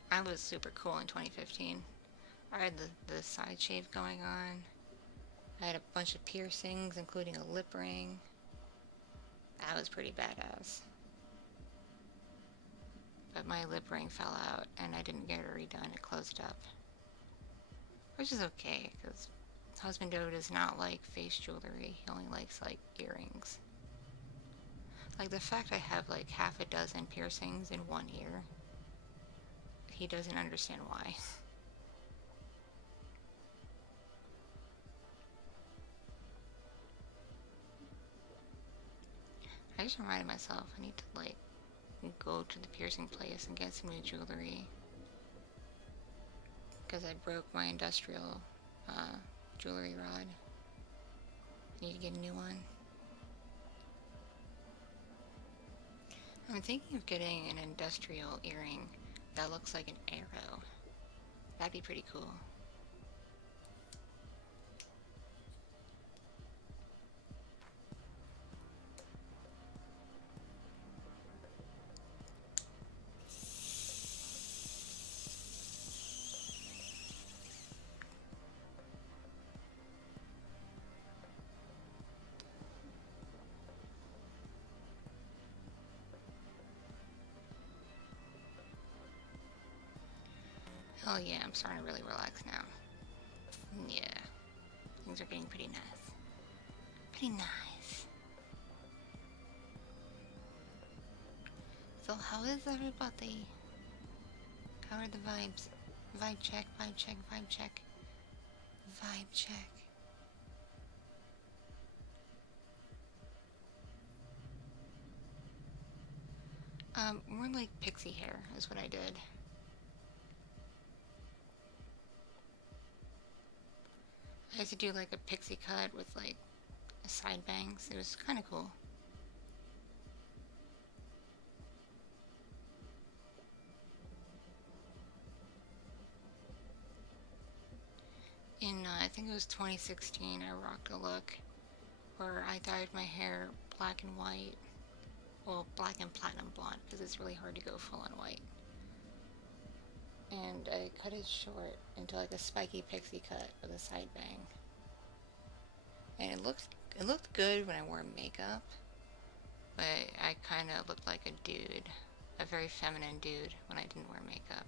I was super cool in 2015. I had the side shave going on. I had a bunch of piercings, including a lip ring. That was pretty badass. But my lip ring fell out, and I didn't get it redone. It closed up. Which is okay, because husband does not like face jewelry. He only likes, like, earrings. Like, the fact I have, like, half a dozen piercings in one ear, he doesn't understand why. I just reminded myself I need to, like, go to the piercing place and get some new jewelry. Because I broke my industrial jewelry rod. I need to get a new one. I'm thinking of getting an industrial earring that looks like an arrow. That'd be pretty cool. Hell yeah, I'm starting to really relax now. Yeah, things are getting pretty nice. Pretty nice. So how is everybody? How are the vibes? Vibe check, vibe check, vibe check. Vibe check. More like pixie hair is what I did. I had to do like a pixie cut with like a side bangs. It was kind of cool. In, I think it was 2016, I rocked a look where I dyed my hair black and white. Well, black and platinum blonde, because it's really hard to go full on white. And I cut it short into like a spiky pixie cut with a side bang. And it looked good when I wore makeup, but I kind of looked like a dude, a very feminine dude when I didn't wear makeup.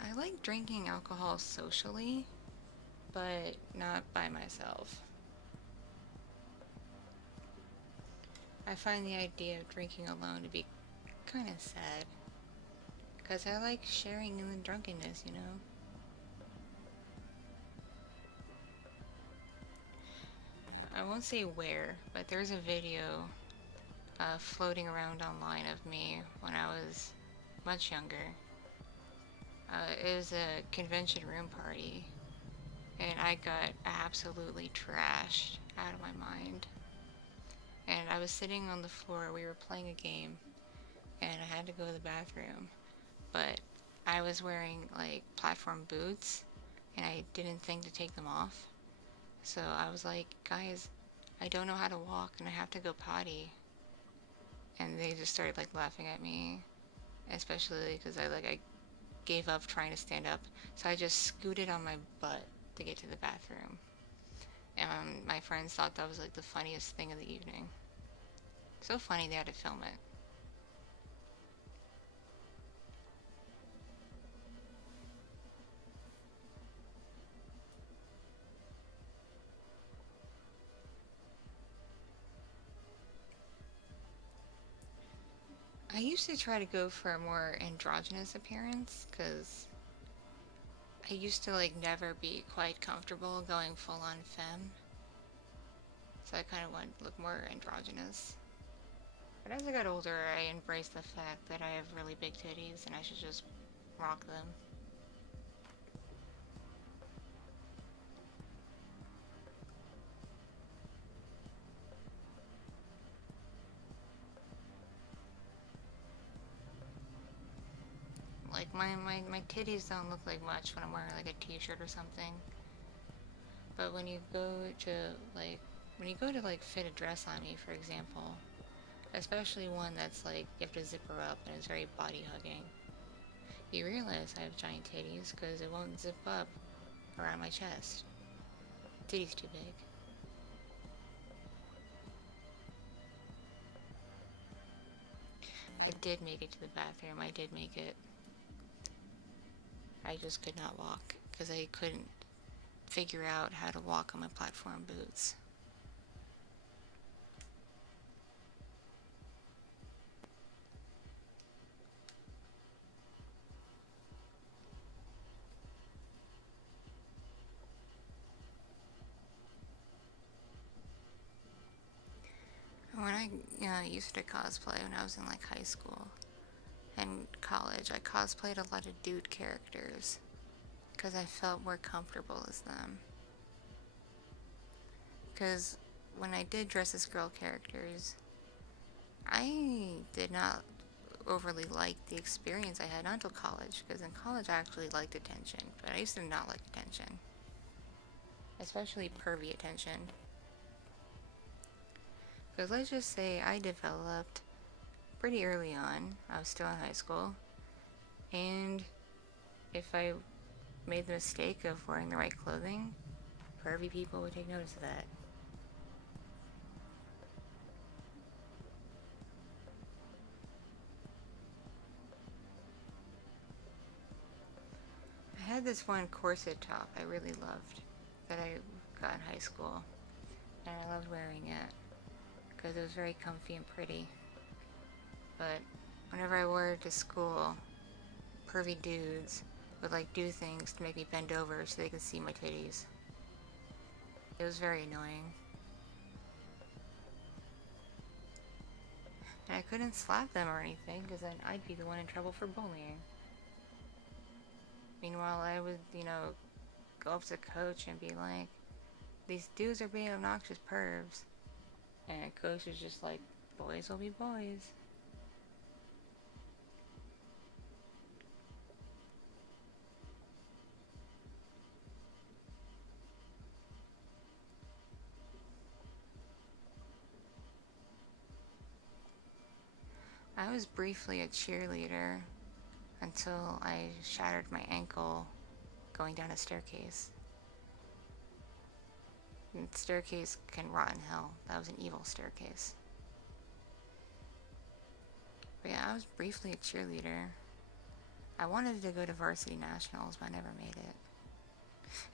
I like drinking alcohol socially, but not by myself. I find the idea of drinking alone to be kind of sad, because I like sharing in the drunkenness, you know? I won't say where, but there's a video floating around online of me when I was much younger. It was a convention room party, and I got absolutely trashed out of my mind. And I was sitting on the floor, we were playing a game, and I had to go to the bathroom, but I was wearing like platform boots, and I didn't think to take them off. So I was like, guys, I don't know how to walk, and I have to go potty. And they just started like laughing at me, especially because I gave up trying to stand up, so I just scooted on my butt to get to the bathroom. And my friends thought that was like the funniest thing of the evening. So funny they had to film it. I used to try to go for a more androgynous appearance, because I used to like never be quite comfortable going full on femme. So I kind of wanted to look more androgynous. But as I got older, I embraced the fact that I have really big titties and I should just rock them. Like my titties don't look like much when I'm wearing like a t-shirt or something. But when you go to like fit a dress on me, for example, especially one that's like you have to zip her up and it's very body hugging, you realize I have giant titties because it won't zip up around my chest. Titty's too big. I did make it to the bathroom. I did make it. I just could not walk because I couldn't figure out how to walk on my platform boots. When I used to cosplay when I was in like high school and college, I cosplayed a lot of dude characters because I felt more comfortable as them. Because when I did dress as girl characters, I did not overly like the experience I had until college, because in college I actually liked attention, but I used to not like attention. Especially pervy attention. Because let's just say I developed pretty early on. I was still in high school. And if I made the mistake of wearing the right clothing, pervy people would take notice of that. I had this one corset top I really loved that I got in high school, and I loved wearing it because it was very comfy and pretty. But whenever I wore it to school, pervy dudes would like do things to make me bend over so they could see my titties. It was very annoying. And I couldn't slap them or anything because then I'd be the one in trouble for bullying. Meanwhile, I would, go up to the coach and be like, these dudes are being obnoxious pervs. And coach was just like, boys will be boys. I was briefly a cheerleader until I shattered my ankle going down a staircase. And the staircase can rot in hell. That was an evil staircase. But yeah, I was briefly a cheerleader. I wanted to go to varsity nationals, but I never made it.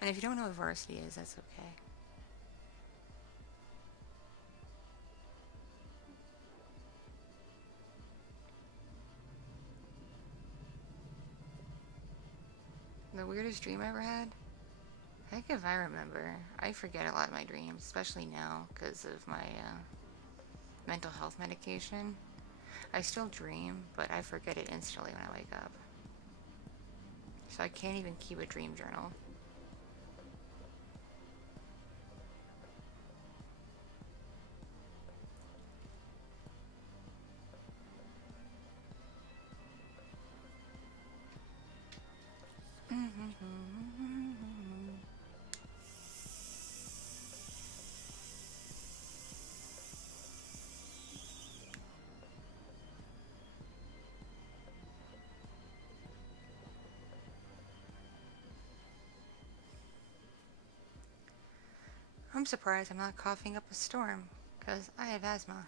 And if you don't know what varsity is, that's okay. The weirdest dream I ever had? Heck if I remember. I forget a lot of my dreams, especially now because of my mental health medication. I still dream, but I forget it instantly when I wake up. So I can't even keep a dream journal. I'm surprised I'm not coughing up a storm, because I have asthma.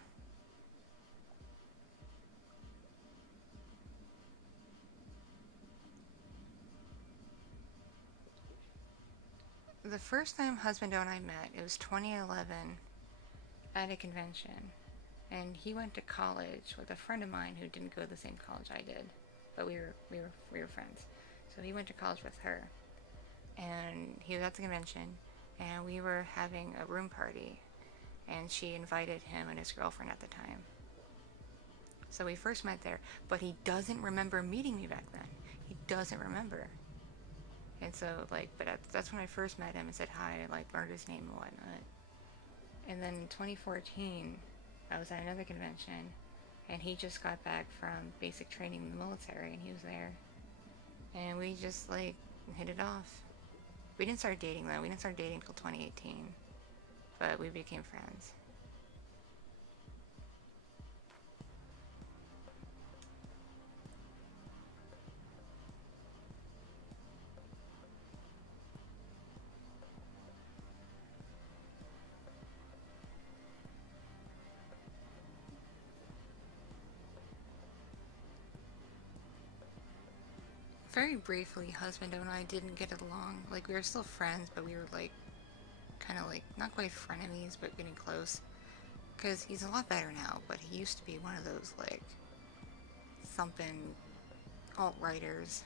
The first time Husbando and I met, it was 2011 at a convention. And he went to college with a friend of mine who didn't go to the same college I did. But we were friends. So he went to college with her. And he was at the convention, and we were having a room party, and she invited him and his girlfriend at the time. So we first met there, but he doesn't remember meeting me back then. He doesn't remember. And so, but that's when I first met him and said hi, learned his name and whatnot. And then in 2014, I was at another convention, and he just got back from basic training in the military, and he was there. And we just, hit it off. We didn't start dating though. We didn't start dating until 2018. But we became friends. Very briefly, Husbando and I didn't get along. We were still friends, but we were kind of not quite frenemies, but getting close. Because he's a lot better now, but he used to be one of those, thumping alt-writers.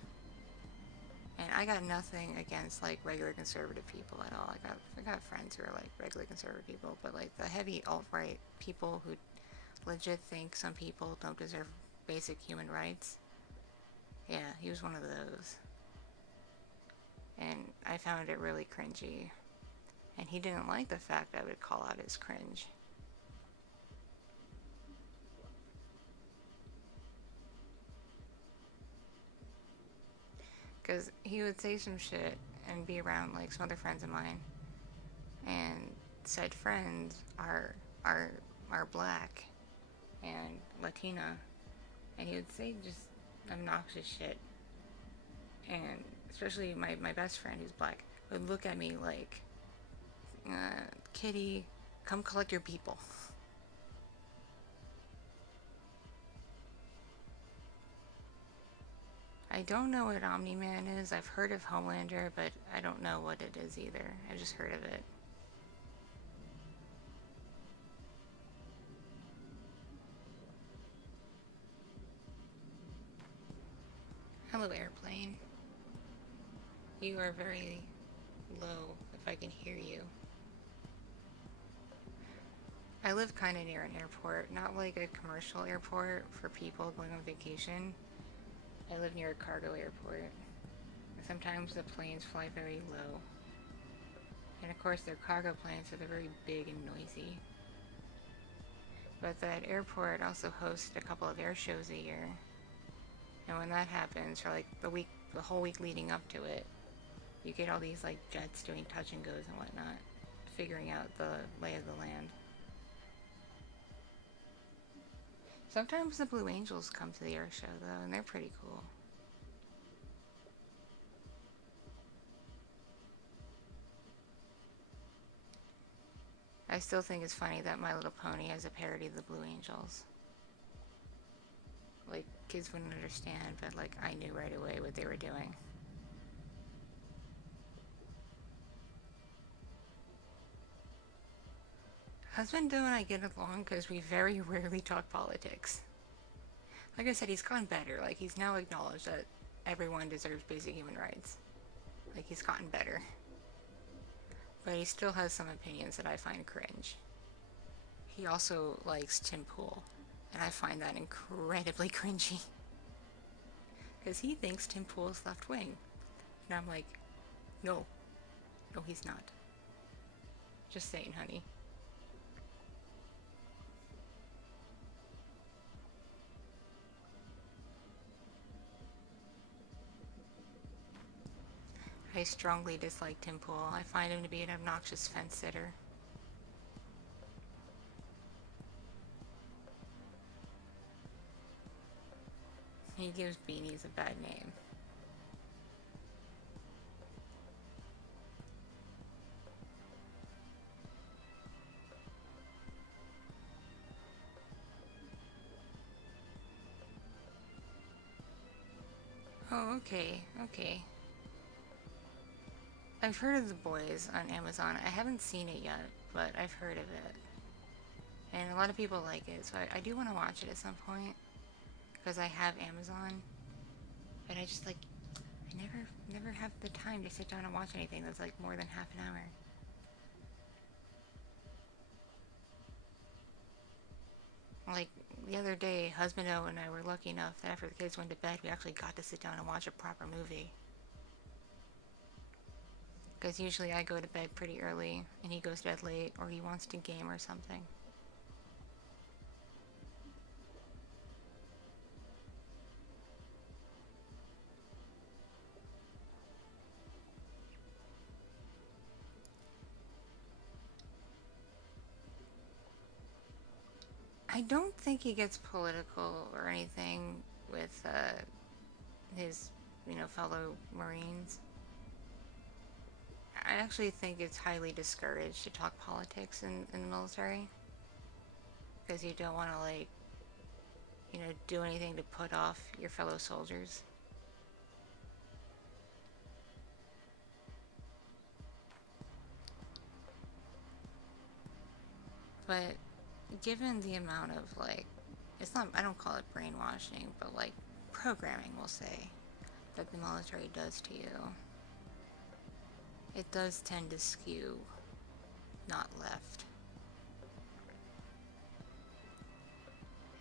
And I got nothing against, regular conservative people at all. I got friends who are, regular conservative people, but, the heavy alt-right people who legit think some people don't deserve basic human rights. Yeah, he was one of those. And I found it really cringy. And he didn't like the fact I would call out his cringe. Because he would say some shit and be around, some other friends of mine. And said friends are black and Latina. And he would say just obnoxious shit. And especially my best friend who's black would look at me like Kitti, come collect your people. I don't know what Omni-Man is. I've heard of Homelander, but I don't know what it is either. I just heard of it. Hello, airplane. You are very low, if I can hear you. I live kind of near an airport, not like a commercial airport for people going on vacation. I live near a cargo airport. Sometimes the planes fly very low. And of course they're cargo planes, so they're very big and noisy. But that airport also hosts a couple of air shows a year. And when that happens, for like the whole week leading up to it, you get all these like jets doing touch and goes and whatnot, figuring out the lay of the land. Sometimes the Blue Angels come to the air show though, and they're pretty cool. I still think it's funny that My Little Pony has a parody of the Blue Angels. Like, kids wouldn't understand, but like, I knew right away what they were doing. Husband Joe and I get along because we very rarely talk politics. Like I said, he's gotten better. Like, he's now acknowledged that everyone deserves basic human rights. Like, he's gotten better. But he still has some opinions that I find cringe. He also likes Tim Pool, and I find that incredibly cringy. Because he thinks Tim Pool is left wing. And I'm like, no. No, he's not. Just saying, honey. I strongly dislike Tim Pool. I find him to be an obnoxious fence sitter. He gives beanies a bad name. Oh, okay, okay. I've heard of The Boys on Amazon. I haven't seen it yet, but I've heard of it. And a lot of people like it, so I do want to watch it at some point. Because I have Amazon. But I just, like, I never have the time to sit down and watch anything that's, like, more than half an hour. Like, the other day, husband O and I were lucky enough that after the kids went to bed, we actually got to sit down and watch a proper movie. Because usually I go to bed pretty early, and he goes to bed late, or he wants to game or something. I don't think he gets political or anything with his, fellow Marines. I actually think it's highly discouraged to talk politics in the military. Because you don't want to, like, do anything to put off your fellow soldiers. But given the amount of, like, I don't call it brainwashing, but, like, programming, we'll say, that the military does to you, it does tend to skew not left.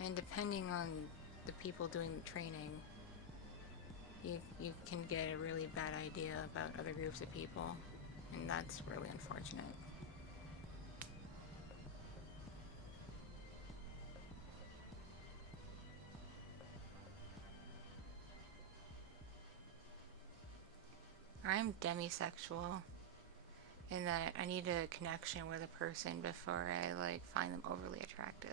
And depending on the people doing the training, you can get a really bad idea about other groups of people, and that's really unfortunate. I'm demisexual in that I need a connection with a person before I, like, find them overly attractive.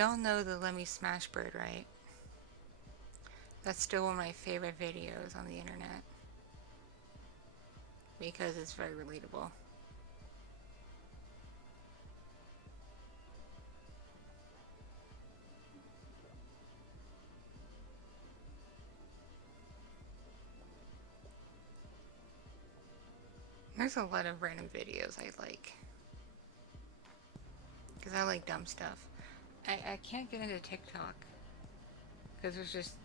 Y'all know the Let Me Smash Bird, right? That's still one of my favorite videos on the internet. Because it's very relatable. There's a lot of random videos I like. Because I like dumb stuff. I can't get into TikTok. Because there's just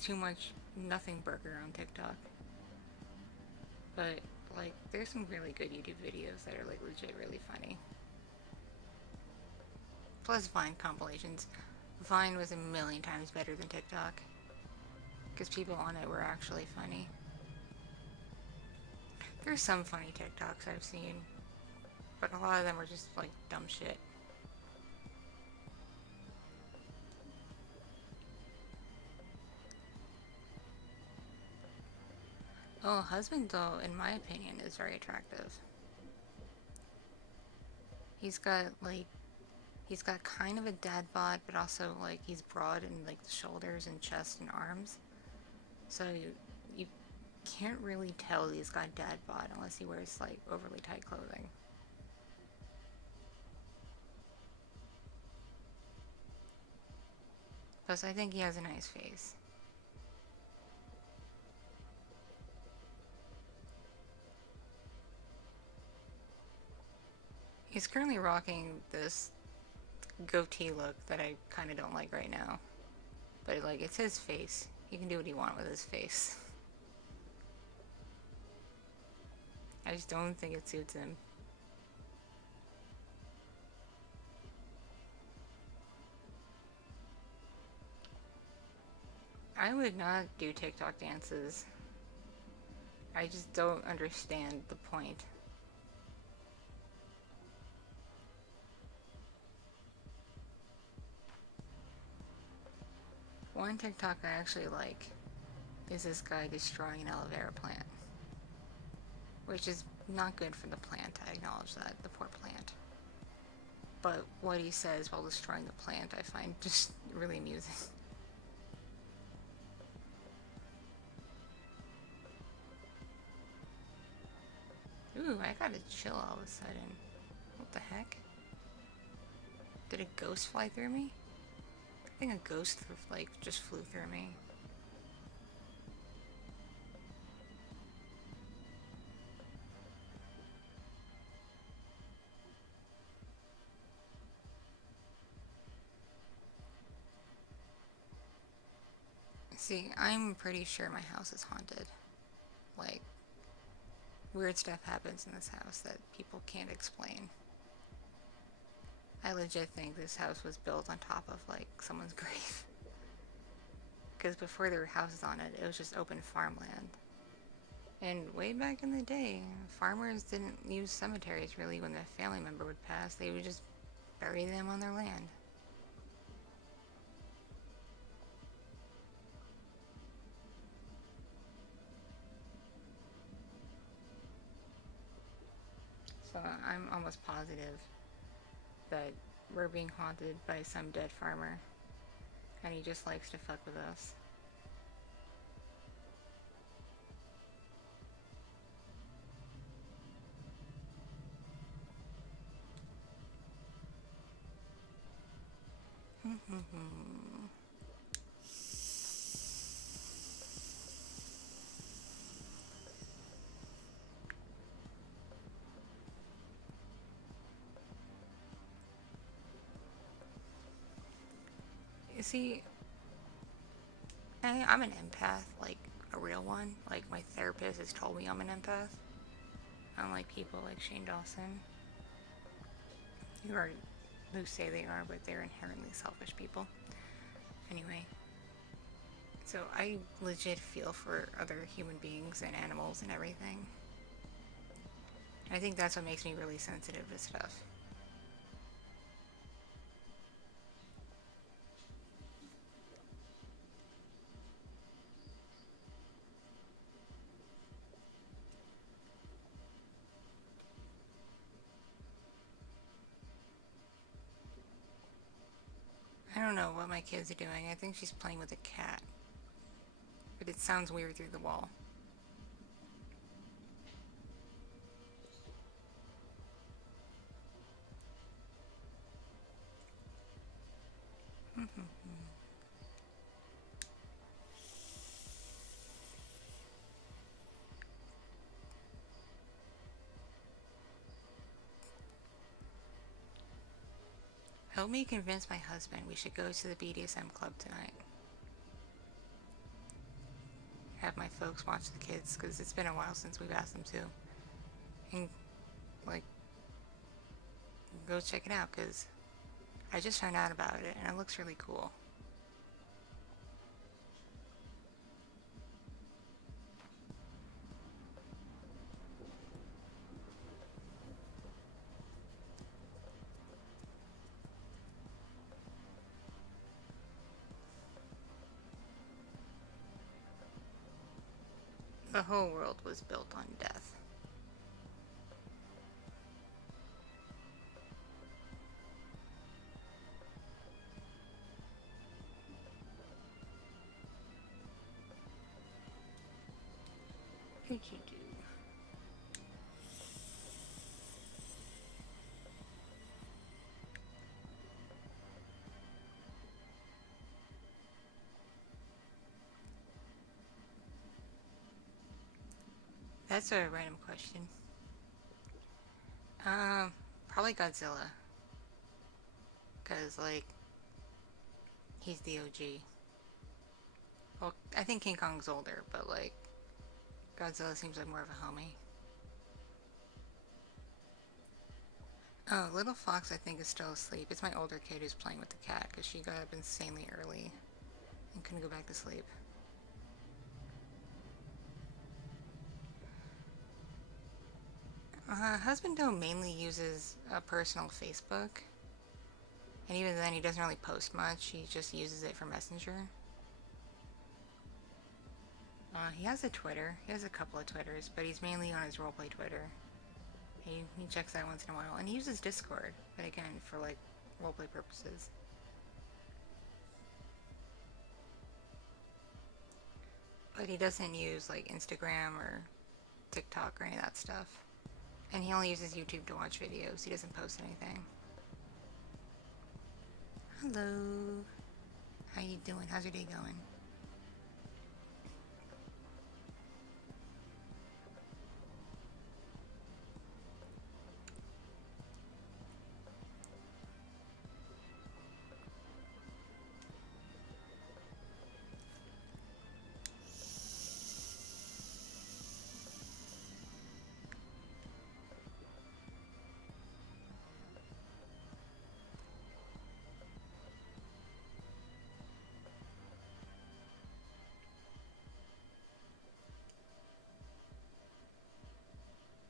too much nothing burger on TikTok. But, like, there's some really good YouTube videos that are, like, legit really funny. Plus Vine compilations. Vine was a million times better than TikTok. Because people on it were actually funny. There's some funny TikToks I've seen. But a lot of them are just, like, dumb shit. Oh, husband, though, in my opinion, is very attractive. He's got kind of a dad bod, but also, like, he's broad in, like, the shoulders and chest and arms. So you can't really tell he's got dad bod unless he wears, like, overly tight clothing. Plus, I think he has a nice face. He's currently rocking this goatee look that I kind of don't like right now. But, like, it's his face. He can do what he wants with his face. I just don't think it suits him. I would not do TikTok dances. I just don't understand the point. One TikTok I actually like is this guy destroying an aloe vera plant. Which is not good for the plant, I acknowledge that, the poor plant. But what he says while destroying the plant I find just really amusing. Ooh, I got a chill all of a sudden. What the heck? Did a ghost fly through me? I think a ghost, like, just flew through me. See, I'm pretty sure my house is haunted. Like, weird stuff happens in this house that people can't explain. I legit think this house was built on top of, like, someone's grave. Because before there were houses on it, it was just open farmland. And way back in the day, farmers didn't use cemeteries really when a family member would pass. They would just bury them on their land. So I'm almost positive that we're being haunted by some dead farmer. And he just likes to fuck with us. You see, I'm an empath, like a real one. Like, my therapist has told me I'm an empath. Unlike people like Shane Dawson, who say they are, but they're inherently selfish people. Anyway, so I legit feel for other human beings and animals and everything. I think that's what makes me really sensitive to stuff. I don't know what my kids are doing. I think she's playing with a cat. But it sounds weird through the wall. Help me convince my husband we should go to the BDSM club tonight. Have my folks watch the kids, because it's been a while since we've asked them to. And, like, go check it out, because I just found out about it, and it looks really cool. The whole world was built on death. What'd you do? That's a random question. Probably Godzilla. Because, like, he's the OG. Well, I think King Kong's older, but, like, Godzilla seems like more of a homie. Oh, Little Fox I think is still asleep. It's my older kid who's playing with the cat, because she got up insanely early and couldn't go back to sleep. Husband though mainly uses a personal Facebook, and even then he doesn't really post much. He just uses it for Messenger. He has a Twitter. He has a couple of Twitters, but he's mainly on his roleplay Twitter. He checks that once in a while, and he uses Discord, but again for like roleplay purposes. But he doesn't use like Instagram or TikTok or any of that stuff. And he only uses YouTube to watch videos. He doesn't post anything. Hello. How you doing? How's your day going?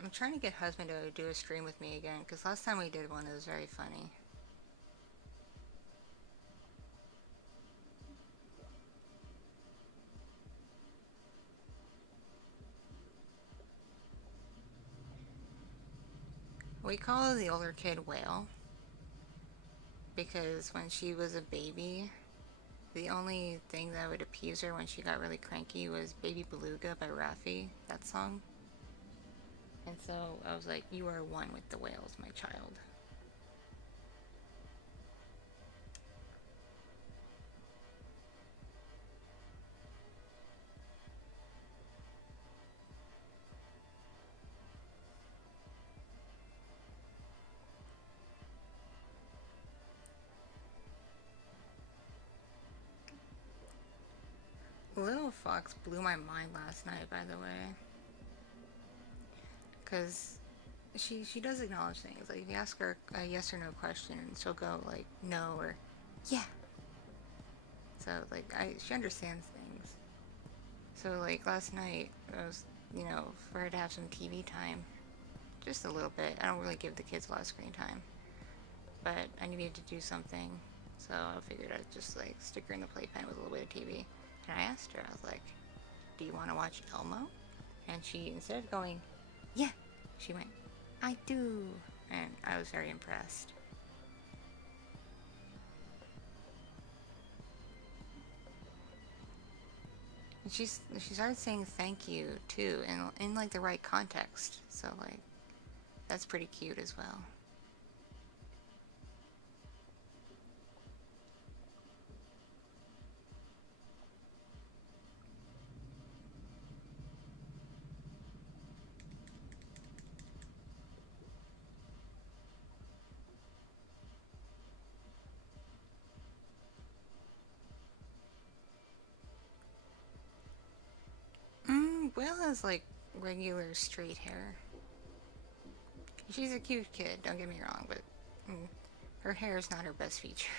I'm trying to get husband to do a stream with me again, because last time we did one it was very funny. We call the older kid Whale, because when she was a baby, the only thing that would appease her when she got really cranky was Baby Beluga by Raffi, that song. And so I was like, you are one with the whales, my child. Little Fox blew my mind last night, by the way. Because she does acknowledge things. Like, if you ask her a yes or no question, she'll go, like, no or yeah. So, like, she understands things. So, like, last night, I was, you know, for her to have some TV time. Just a little bit. I don't really give the kids a lot of screen time. But I needed to do something. So I figured I'd just, like, stick her in the playpen with a little bit of TV. And I asked her, I was like, do you want to watch Elmo? And she, instead of going, yeah, she went, I do. And I was very impressed. And she started saying thank you too, in like the right context. So like, that's pretty cute as well. Will has like regular straight hair. She's a cute kid, don't get me wrong, but her hair is not her best feature.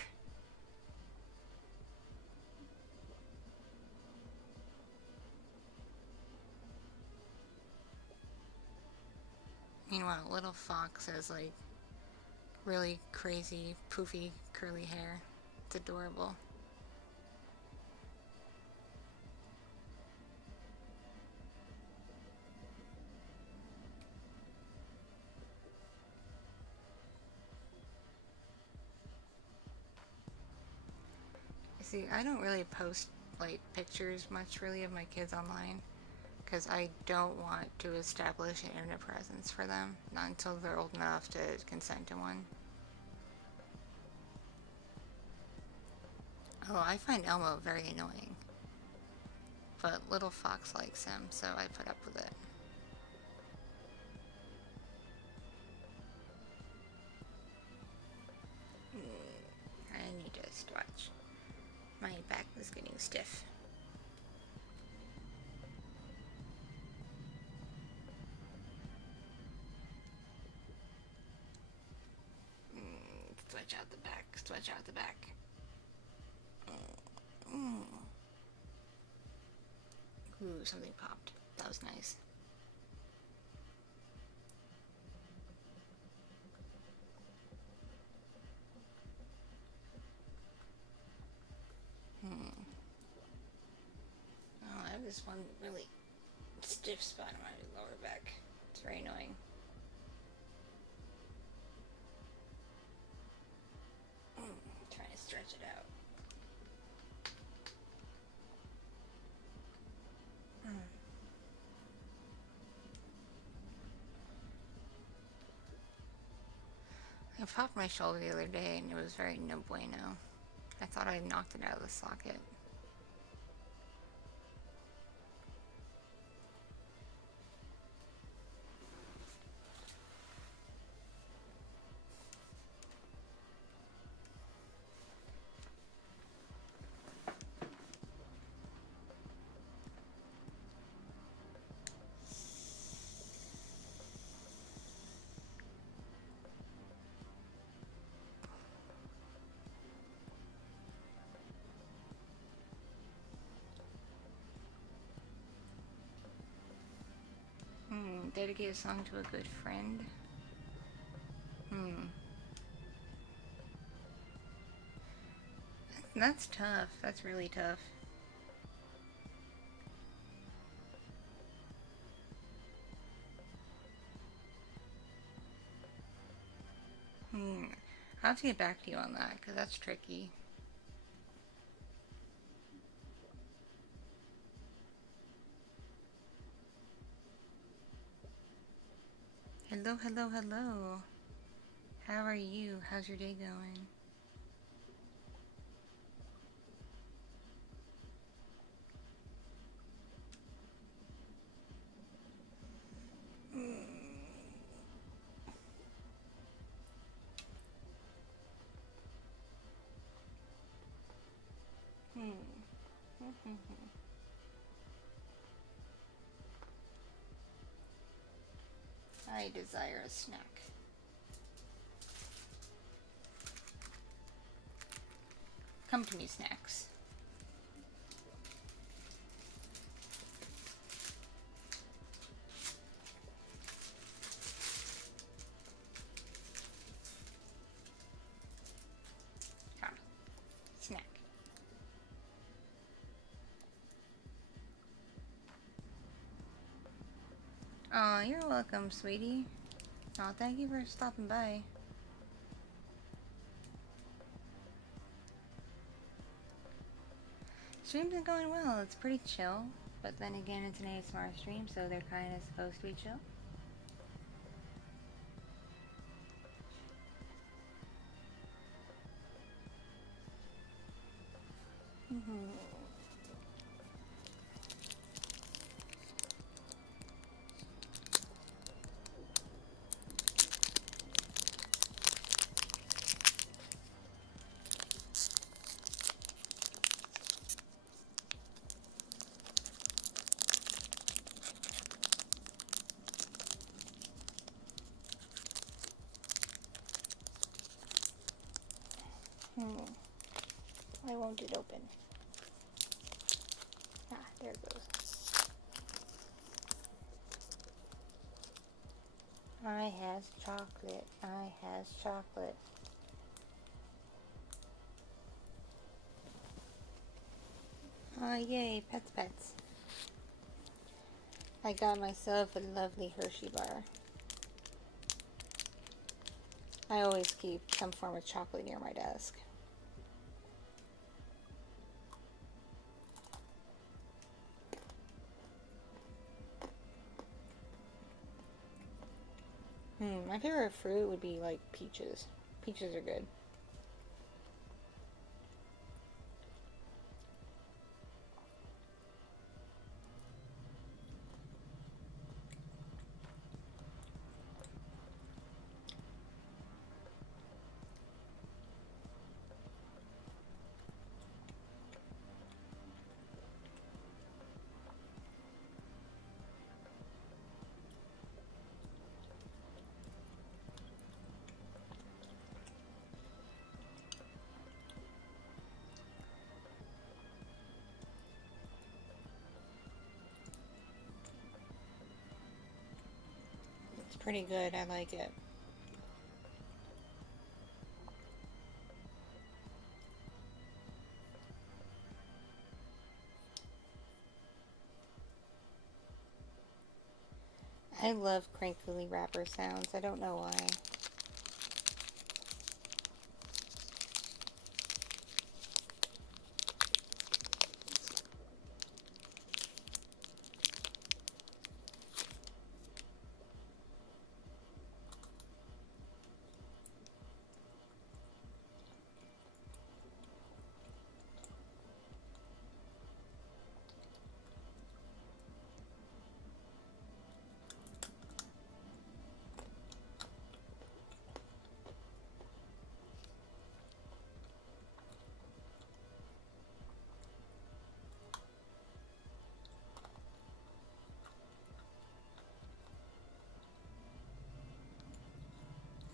Meanwhile, little Fox has like really crazy, poofy, curly hair. It's adorable. See, I don't really post like pictures much really of my kids online because I don't want to establish an internet presence for them, not until they're old enough to consent to one. Oh, I find Elmo very annoying, but little Fox likes him, so I put up with it. I need to stretch. My back is getting stiff. Stretch out the back, stretch out the back. Ooh, something popped. That was nice. Oh, I have this one really stiff spot on my lower back. It's very annoying. Trying to stretch it out. I popped my shoulder the other day and it was very no bueno. I thought I knocked it out of the socket. Dedicate a song to a good friend. That's tough. That's really tough. I'll have to get back to you on that, because that's tricky. Hello, hello, hello. How are you? How's your day going? I desire a snack. Come to me, snacks. Come. Snack. Aw, you're welcome, sweetie. Aw, thank you for stopping by. Stream's been going well. It's pretty chill. But then again, it's an ASMR stream, so they're kind of supposed to be chill. Why won't it open? Ah, there it goes. I has chocolate. I has chocolate. Yay, pets. I got myself a lovely Hershey bar. I always keep some form of chocolate near my desk. My favorite fruit would be like peaches. Peaches are good. Pretty good. I like it. I love crinkly wrapper sounds. I don't know why.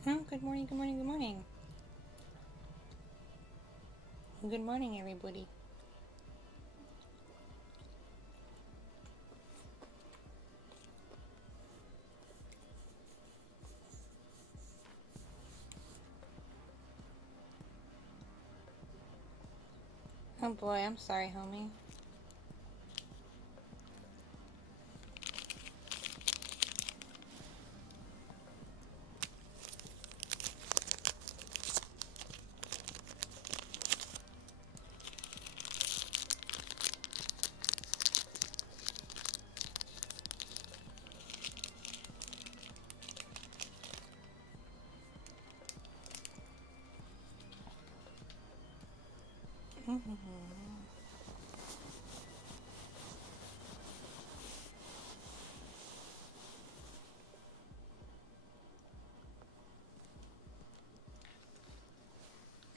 Oh, good morning, good morning, good morning. Good morning, everybody. Oh boy, I'm sorry, homie.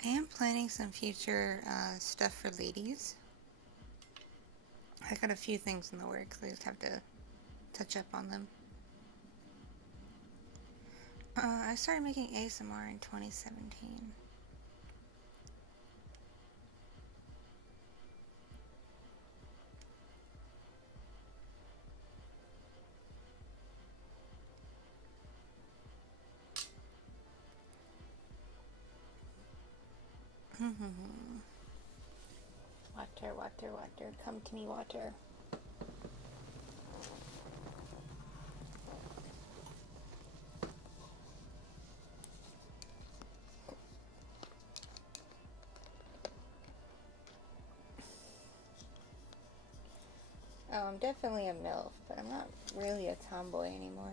I am planning some future stuff for ladies. I got a few things in the works. I just have to touch up on them. I started making ASMR in 2017. Water, water, water. Come to me, water. Oh, I'm definitely a MILF, but I'm not really a tomboy anymore.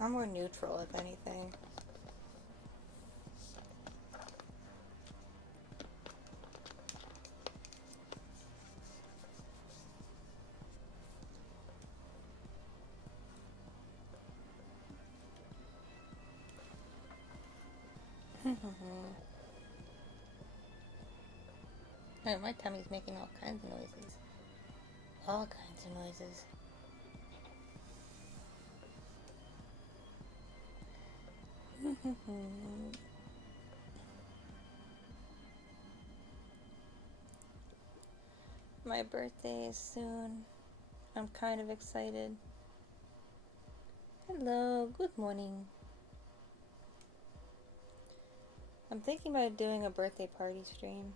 I'm more neutral, if anything. Oh, my tummy's making all kinds of noises. All kinds of noises. My birthday is soon. I'm kind of excited. Hello, good morning. I'm thinking about doing a birthday party stream.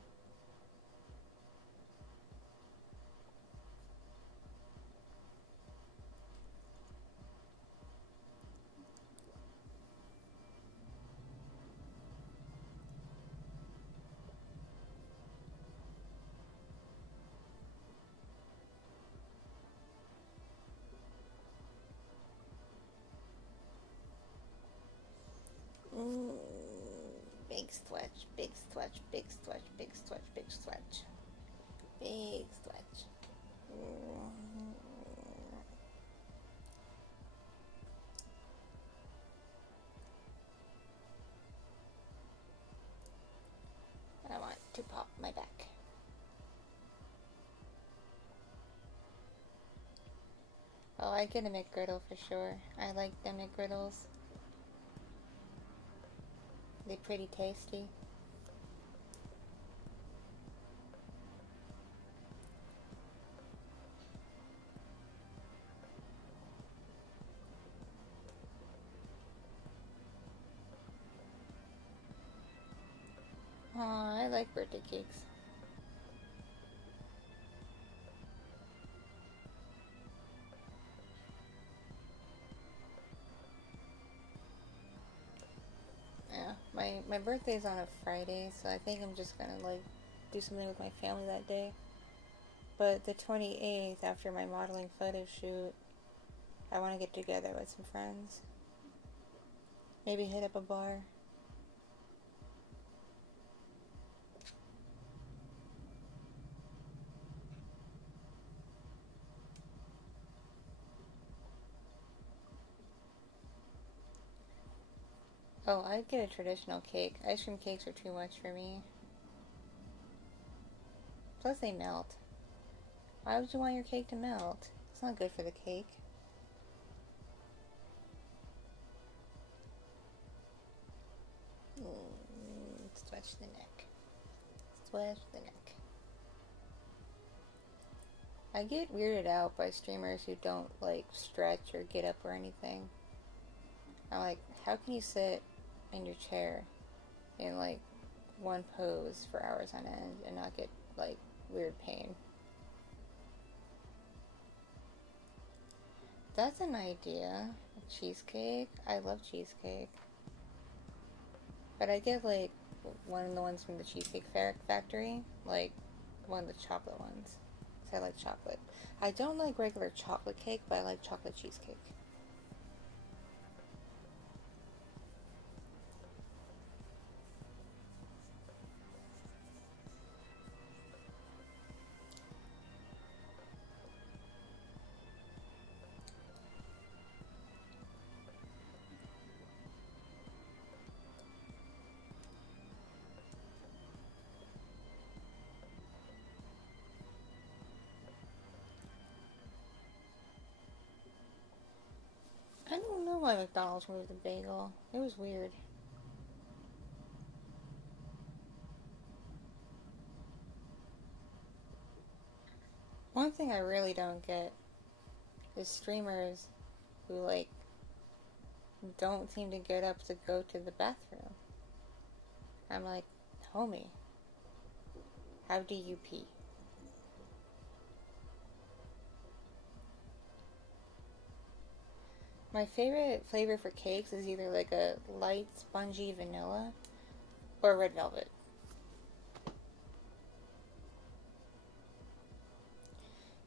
Big stretch, big stretch, big stretch, big stretch, big stretch. Big stretch. I want to pop my back. Oh, I get a McGriddle for sure. I like the McGriddles. They're pretty tasty. Aw, I like birthday cakes. Yeah, my birthday's on a Friday, so I think I'm just gonna like do something with my family that day. But the 28th, after my modeling photo shoot, I want to get together with some friends. Maybe hit up a bar. Oh, I'd get a traditional cake. Ice cream cakes are too much for me. Plus they melt. Why would you want your cake to melt? It's not good for the cake. Stretch the neck. Stretch the neck. I get weirded out by streamers who don't like stretch or get up or anything. I'm like, how can you sit in your chair in like one pose for hours on end and not get like weird pain? That's an idea. A cheesecake? I love cheesecake. But I get like one of the ones from the Cheesecake Factory, like one of the chocolate ones. So I like chocolate. I don't like regular chocolate cake, but I like chocolate cheesecake. I don't know why McDonald's moved the bagel. It was weird. One thing I really don't get is streamers who like don't seem to get up to go to the bathroom. I'm like, homie, how do you pee? My favorite flavor for cakes is either like a light, spongy vanilla or red velvet.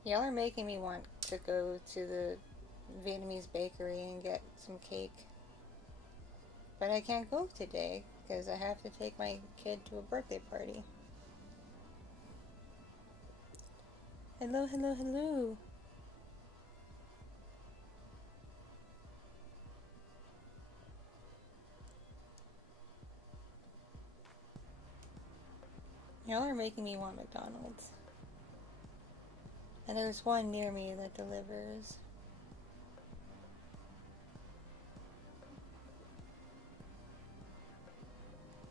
Y'all are making me want to go to the Vietnamese bakery and get some cake. But I can't go today because I have to take my kid to a birthday party. Hello, hello, hello. Y'all are making me want McDonald's. And there's one near me that delivers.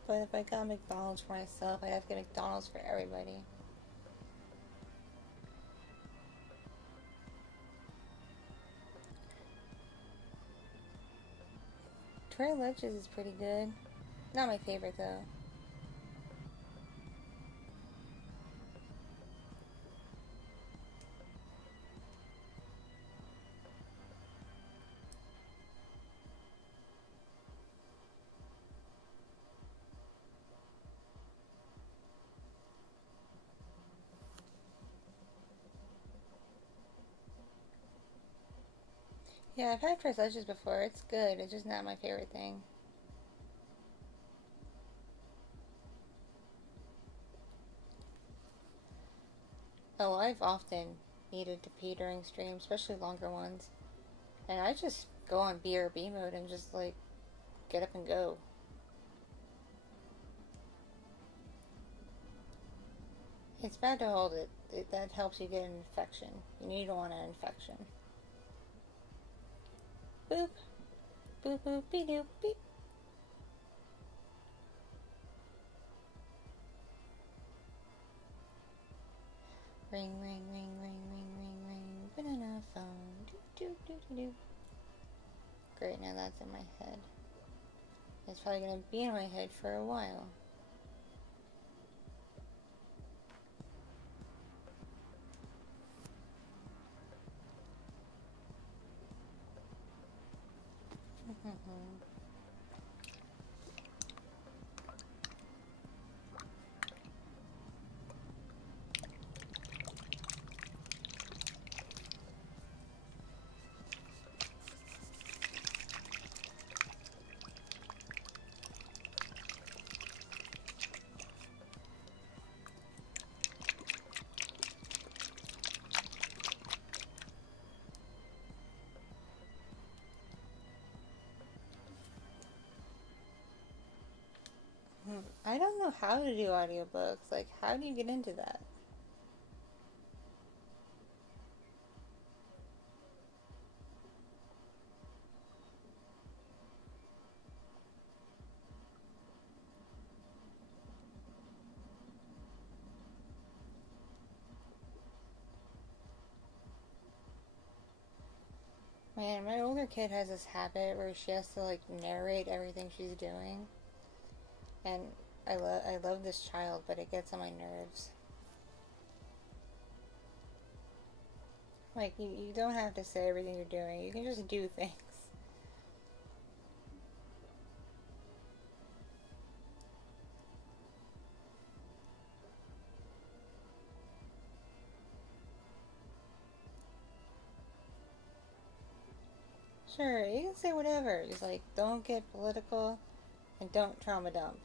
But if I got McDonald's for myself, I'd have to get McDonald's for everybody. Tres Leches is pretty good. Not my favorite though. Yeah, I've had Tres Leches before. It's good. It's just not my favorite thing. Oh, I've often needed to pee during streams, especially longer ones. And I just go on BRB mode and just, like, get up and go. It's bad to hold it. That helps you get an infection. You don't want an infection. Boop. Boop boop beep doop beep. Ring ring ring ring ring ring ring. Banana phone. Do do do do do. Great, now that's in my head. It's probably gonna be in my head for a while. I don't know how to do audiobooks. Like, how do you get into that? Man, my older kid has this habit where she has to, like, narrate everything she's doing. And I love this child, but it gets on my nerves. Like, you don't have to say everything you're doing. You can just do things. Sure, you can say whatever. Just, like, don't get political and don't trauma dump.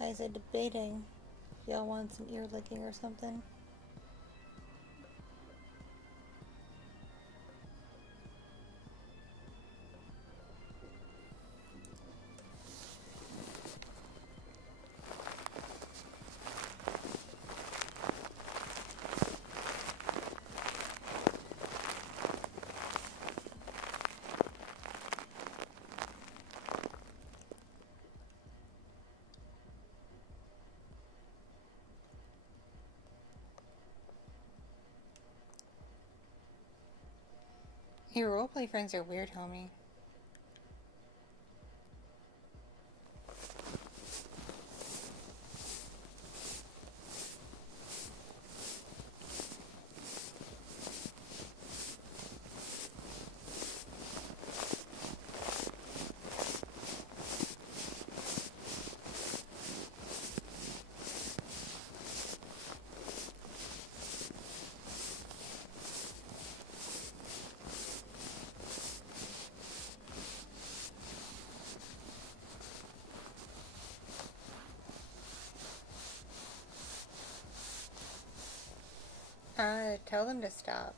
I said debating if y'all want some ear licking or something. Your roleplay friends are weird, homie. Tell them to stop.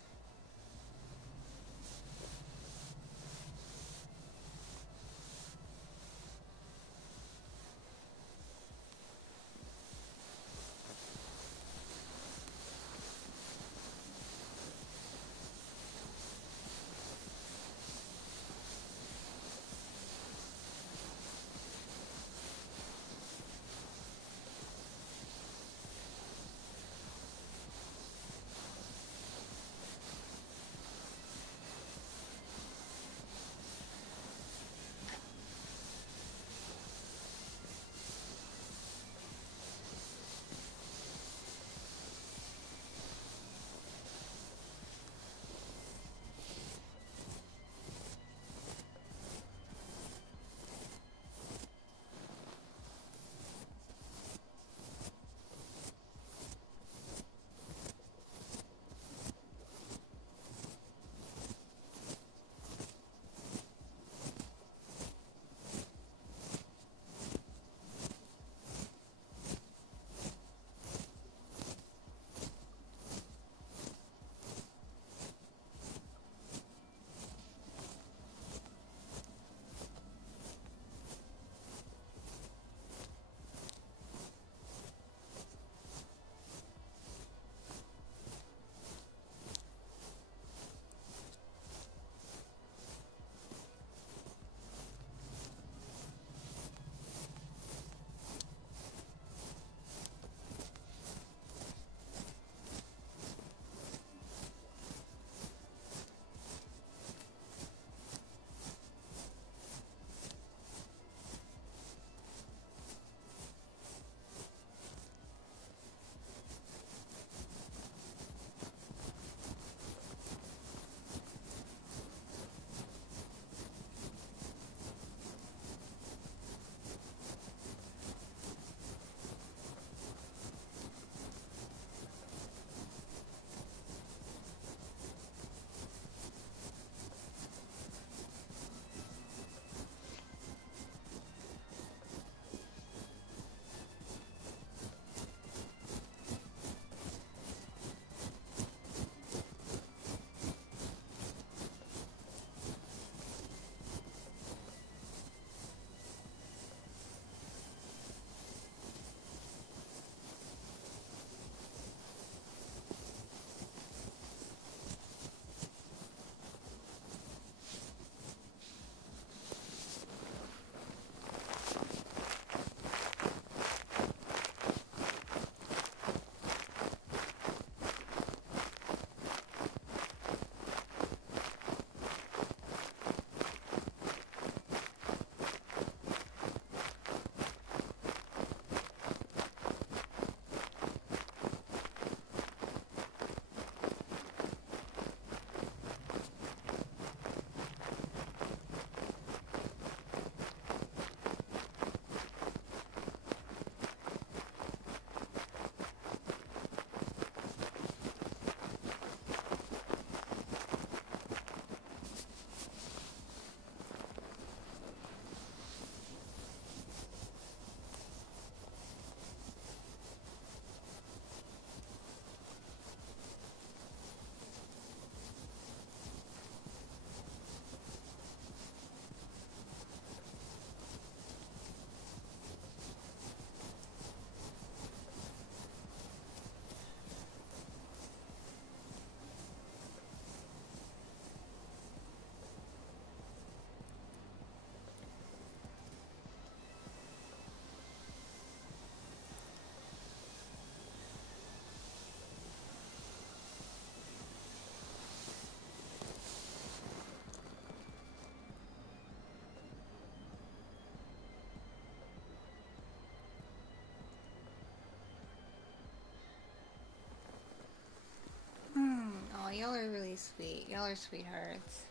really sweet. Y'all are sweethearts.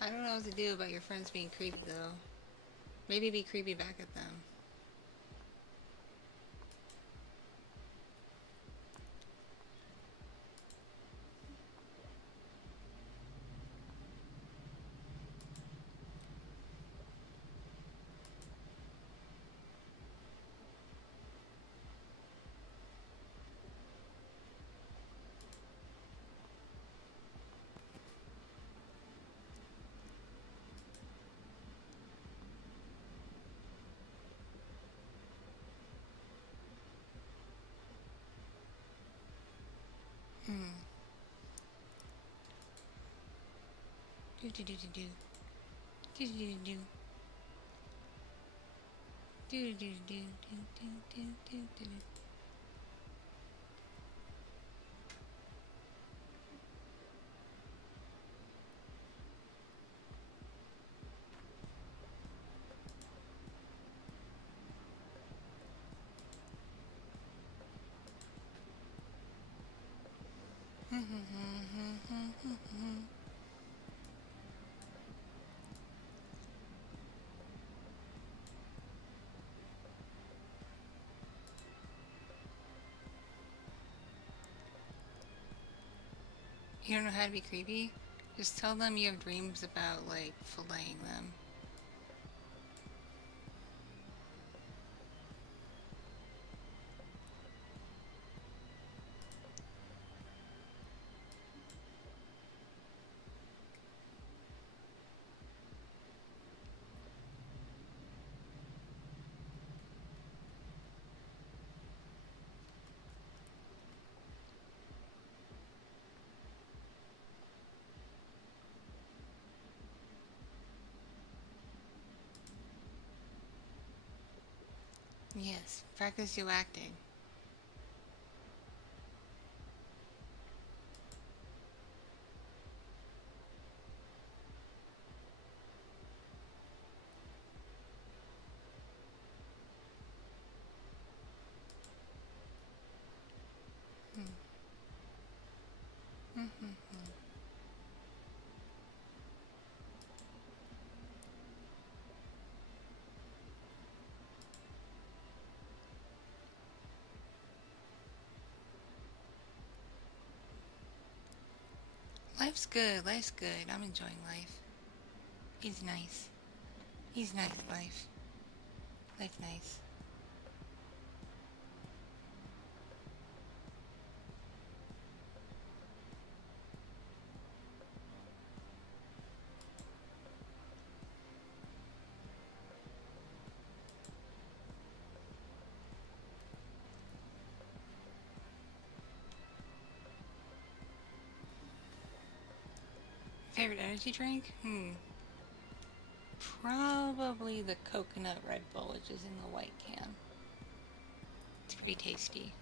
I don't know what to do about your friends being creepy, though. Maybe be creepy back at them. Do do do do do. Do do do do. Do do do do do do do do do. You don't know how to be creepy? Just tell them you have dreams about, like, filleting them. Yes, practice your acting. Life's good, life's good. I'm enjoying life. He's nice. He's nice, life. Life nice. Favorite energy drink? Probably the coconut Red Bull, which is in the white can. It's pretty tasty.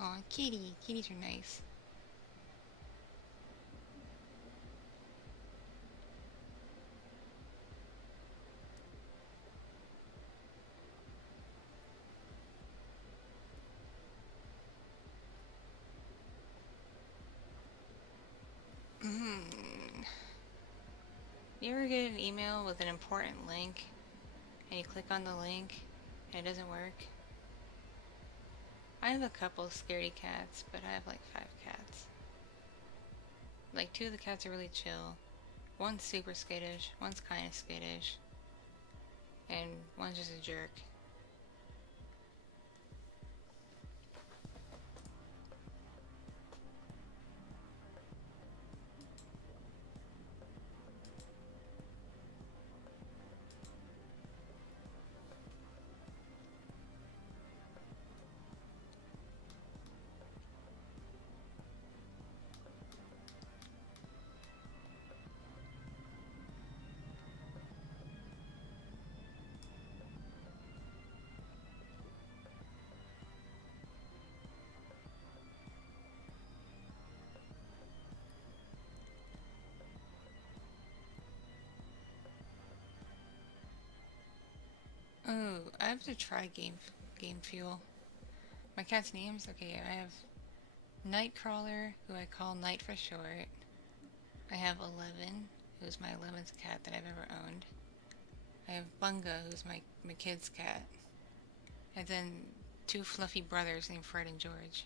Aw, kitty. Kitties are nice. You ever get an email with an important link and you click on the link and it doesn't work? I have a couple of scaredy cats, but I have like 5 cats. Like 2 of the cats are really chill. One's super skittish, one's kinda skittish, and one's just a jerk. I have to try game fuel. My cat's names? Okay, I have Nightcrawler, who I call Night for short. I have 11, who's my 11th cat that I've ever owned. I have Bunga, who's my kid's cat. And then 2 fluffy brothers named Fred and George.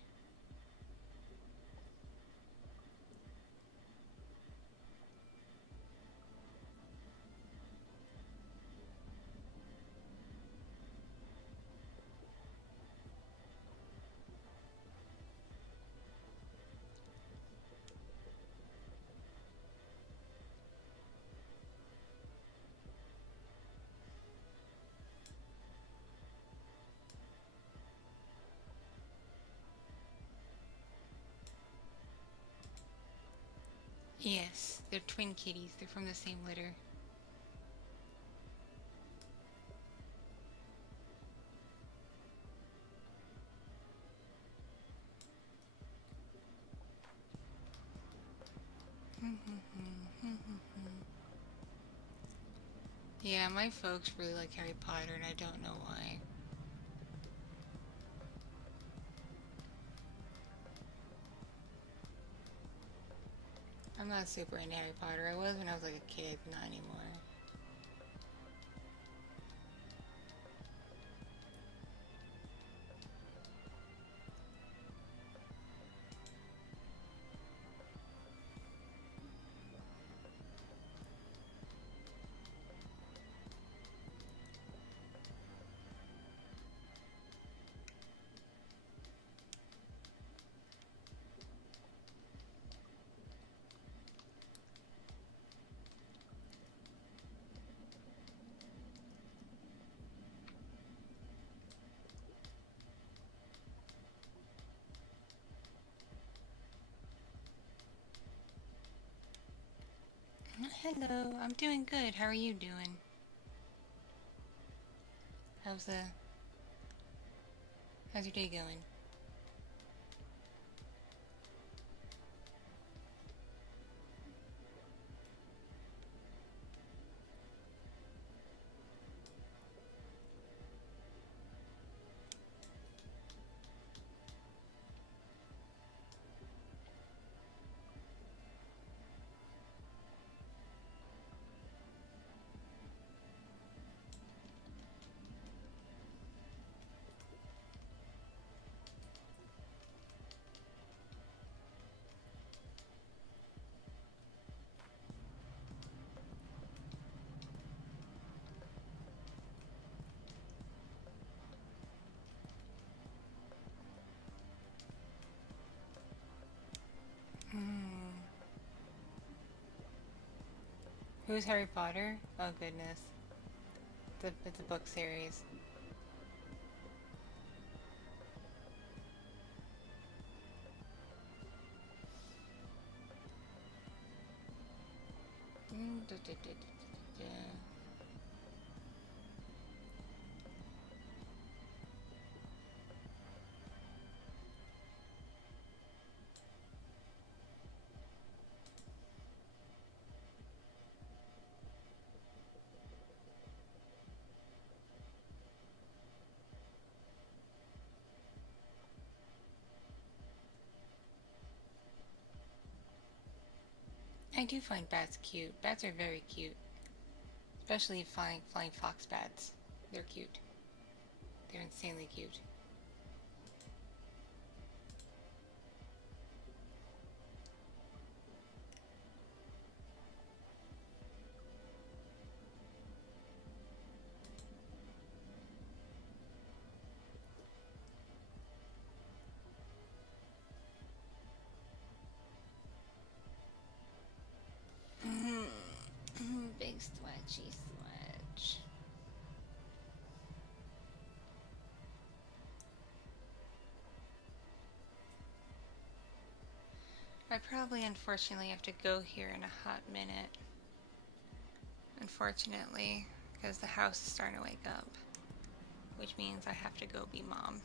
Yes, they're twin kitties. They're from the same litter. Yeah, my folks really like Harry Potter, and I don't know why. I'm not super into Harry Potter. I was when I was like a kid, but not anymore. Hello, I'm doing good. How are you doing? How's your day going? Who's Harry Potter? Oh goodness. It's a book series. I do find bats cute. Bats are very cute. Especially flying fox bats. They're cute. They're insanely cute. Big stretchy stretch. I probably unfortunately have to go here in a hot minute. Unfortunately, because the house is starting to wake up. Which means I have to go be mom.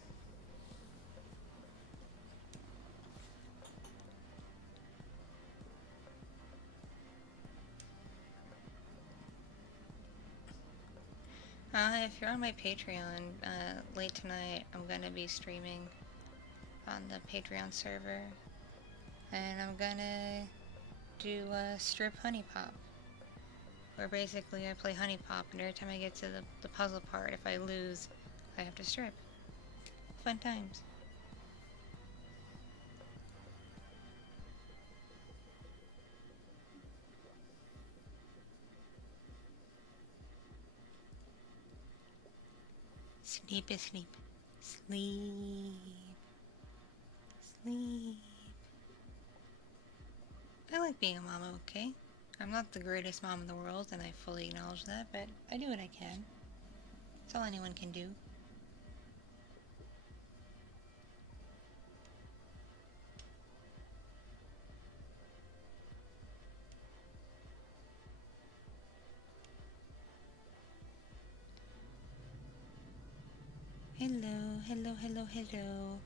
If you're on my Patreon, late tonight I'm gonna be streaming on the Patreon server, and I'm gonna do Strip Honey Pop, where basically I play Honey Pop, and every time I get to the puzzle part, if I lose, I have to strip. Fun times. Sleep is sleep. Sleep. Sleep. I like being a mama, okay? I'm not the greatest mom in the world, and I fully acknowledge that, but I do what I can. That's all anyone can do. Hello, hello, hello, hello.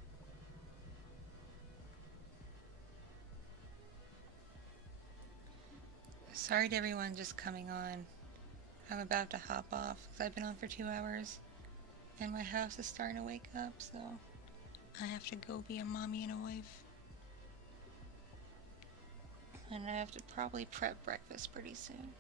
Sorry to everyone just coming on. I'm about to hop off because I've been on for 2 hours and my house is starting to wake up, so I have to go be a mommy and a wife. And I have to probably prep breakfast pretty soon.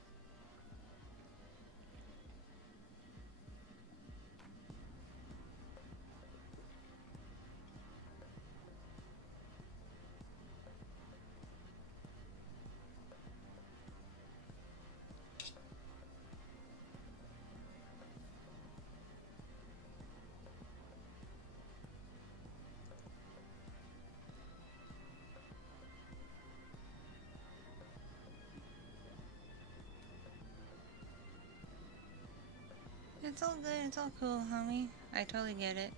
It's all good, it's all cool, homie. I totally get it.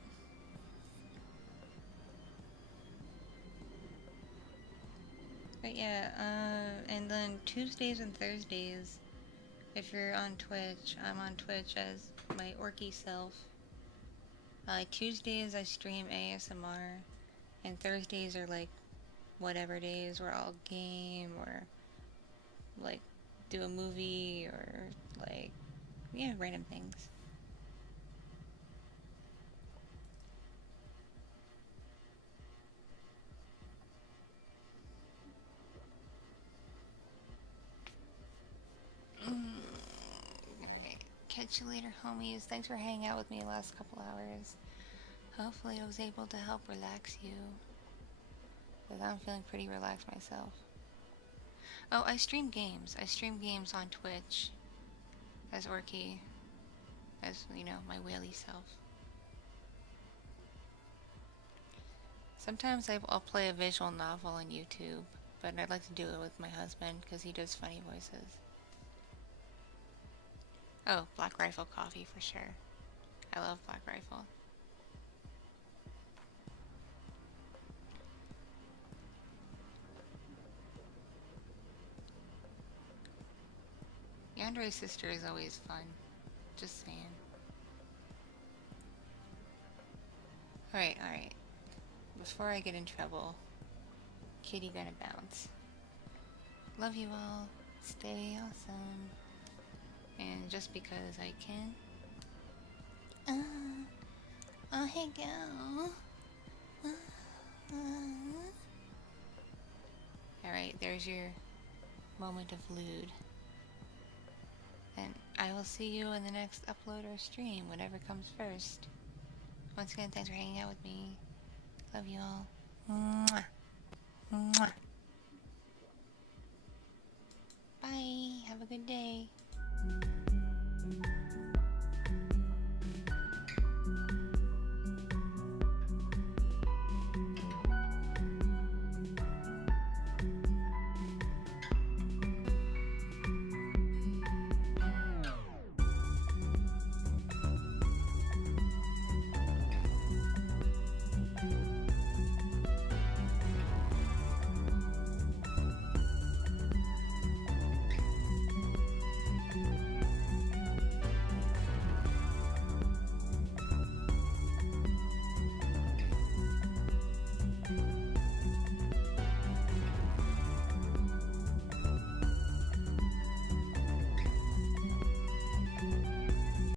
But yeah, and then Tuesdays and Thursdays, if you're on Twitch, I'm on Twitch as my orky self. Tuesdays I stream ASMR, and Thursdays are like whatever days where I'll game or like do a movie or like, yeah, random things. Catch you later, homies. Thanks for hanging out with me the last couple hours. Hopefully I was able to help relax you, because I'm feeling pretty relaxed myself. Oh, I stream games. I stream games on Twitch as Orky, as, you know, my whaley self. Sometimes I'll play a visual novel on YouTube, but I'd like to do it with my husband because he does funny voices. Oh, Black Rifle Coffee for sure. I love Black Rifle. Yandra's sister is always fun. Just saying. Alright, alright. Before I get in trouble, Kitti gonna bounce. Love you all. Stay awesome. And just because I can. Oh, hey, go. Alright, there's your moment of lewd. And I will see you in the next upload or stream, whatever comes first. Once again, thanks for hanging out with me. Love you all. Mwah. Mwah. Bye. Have a good day.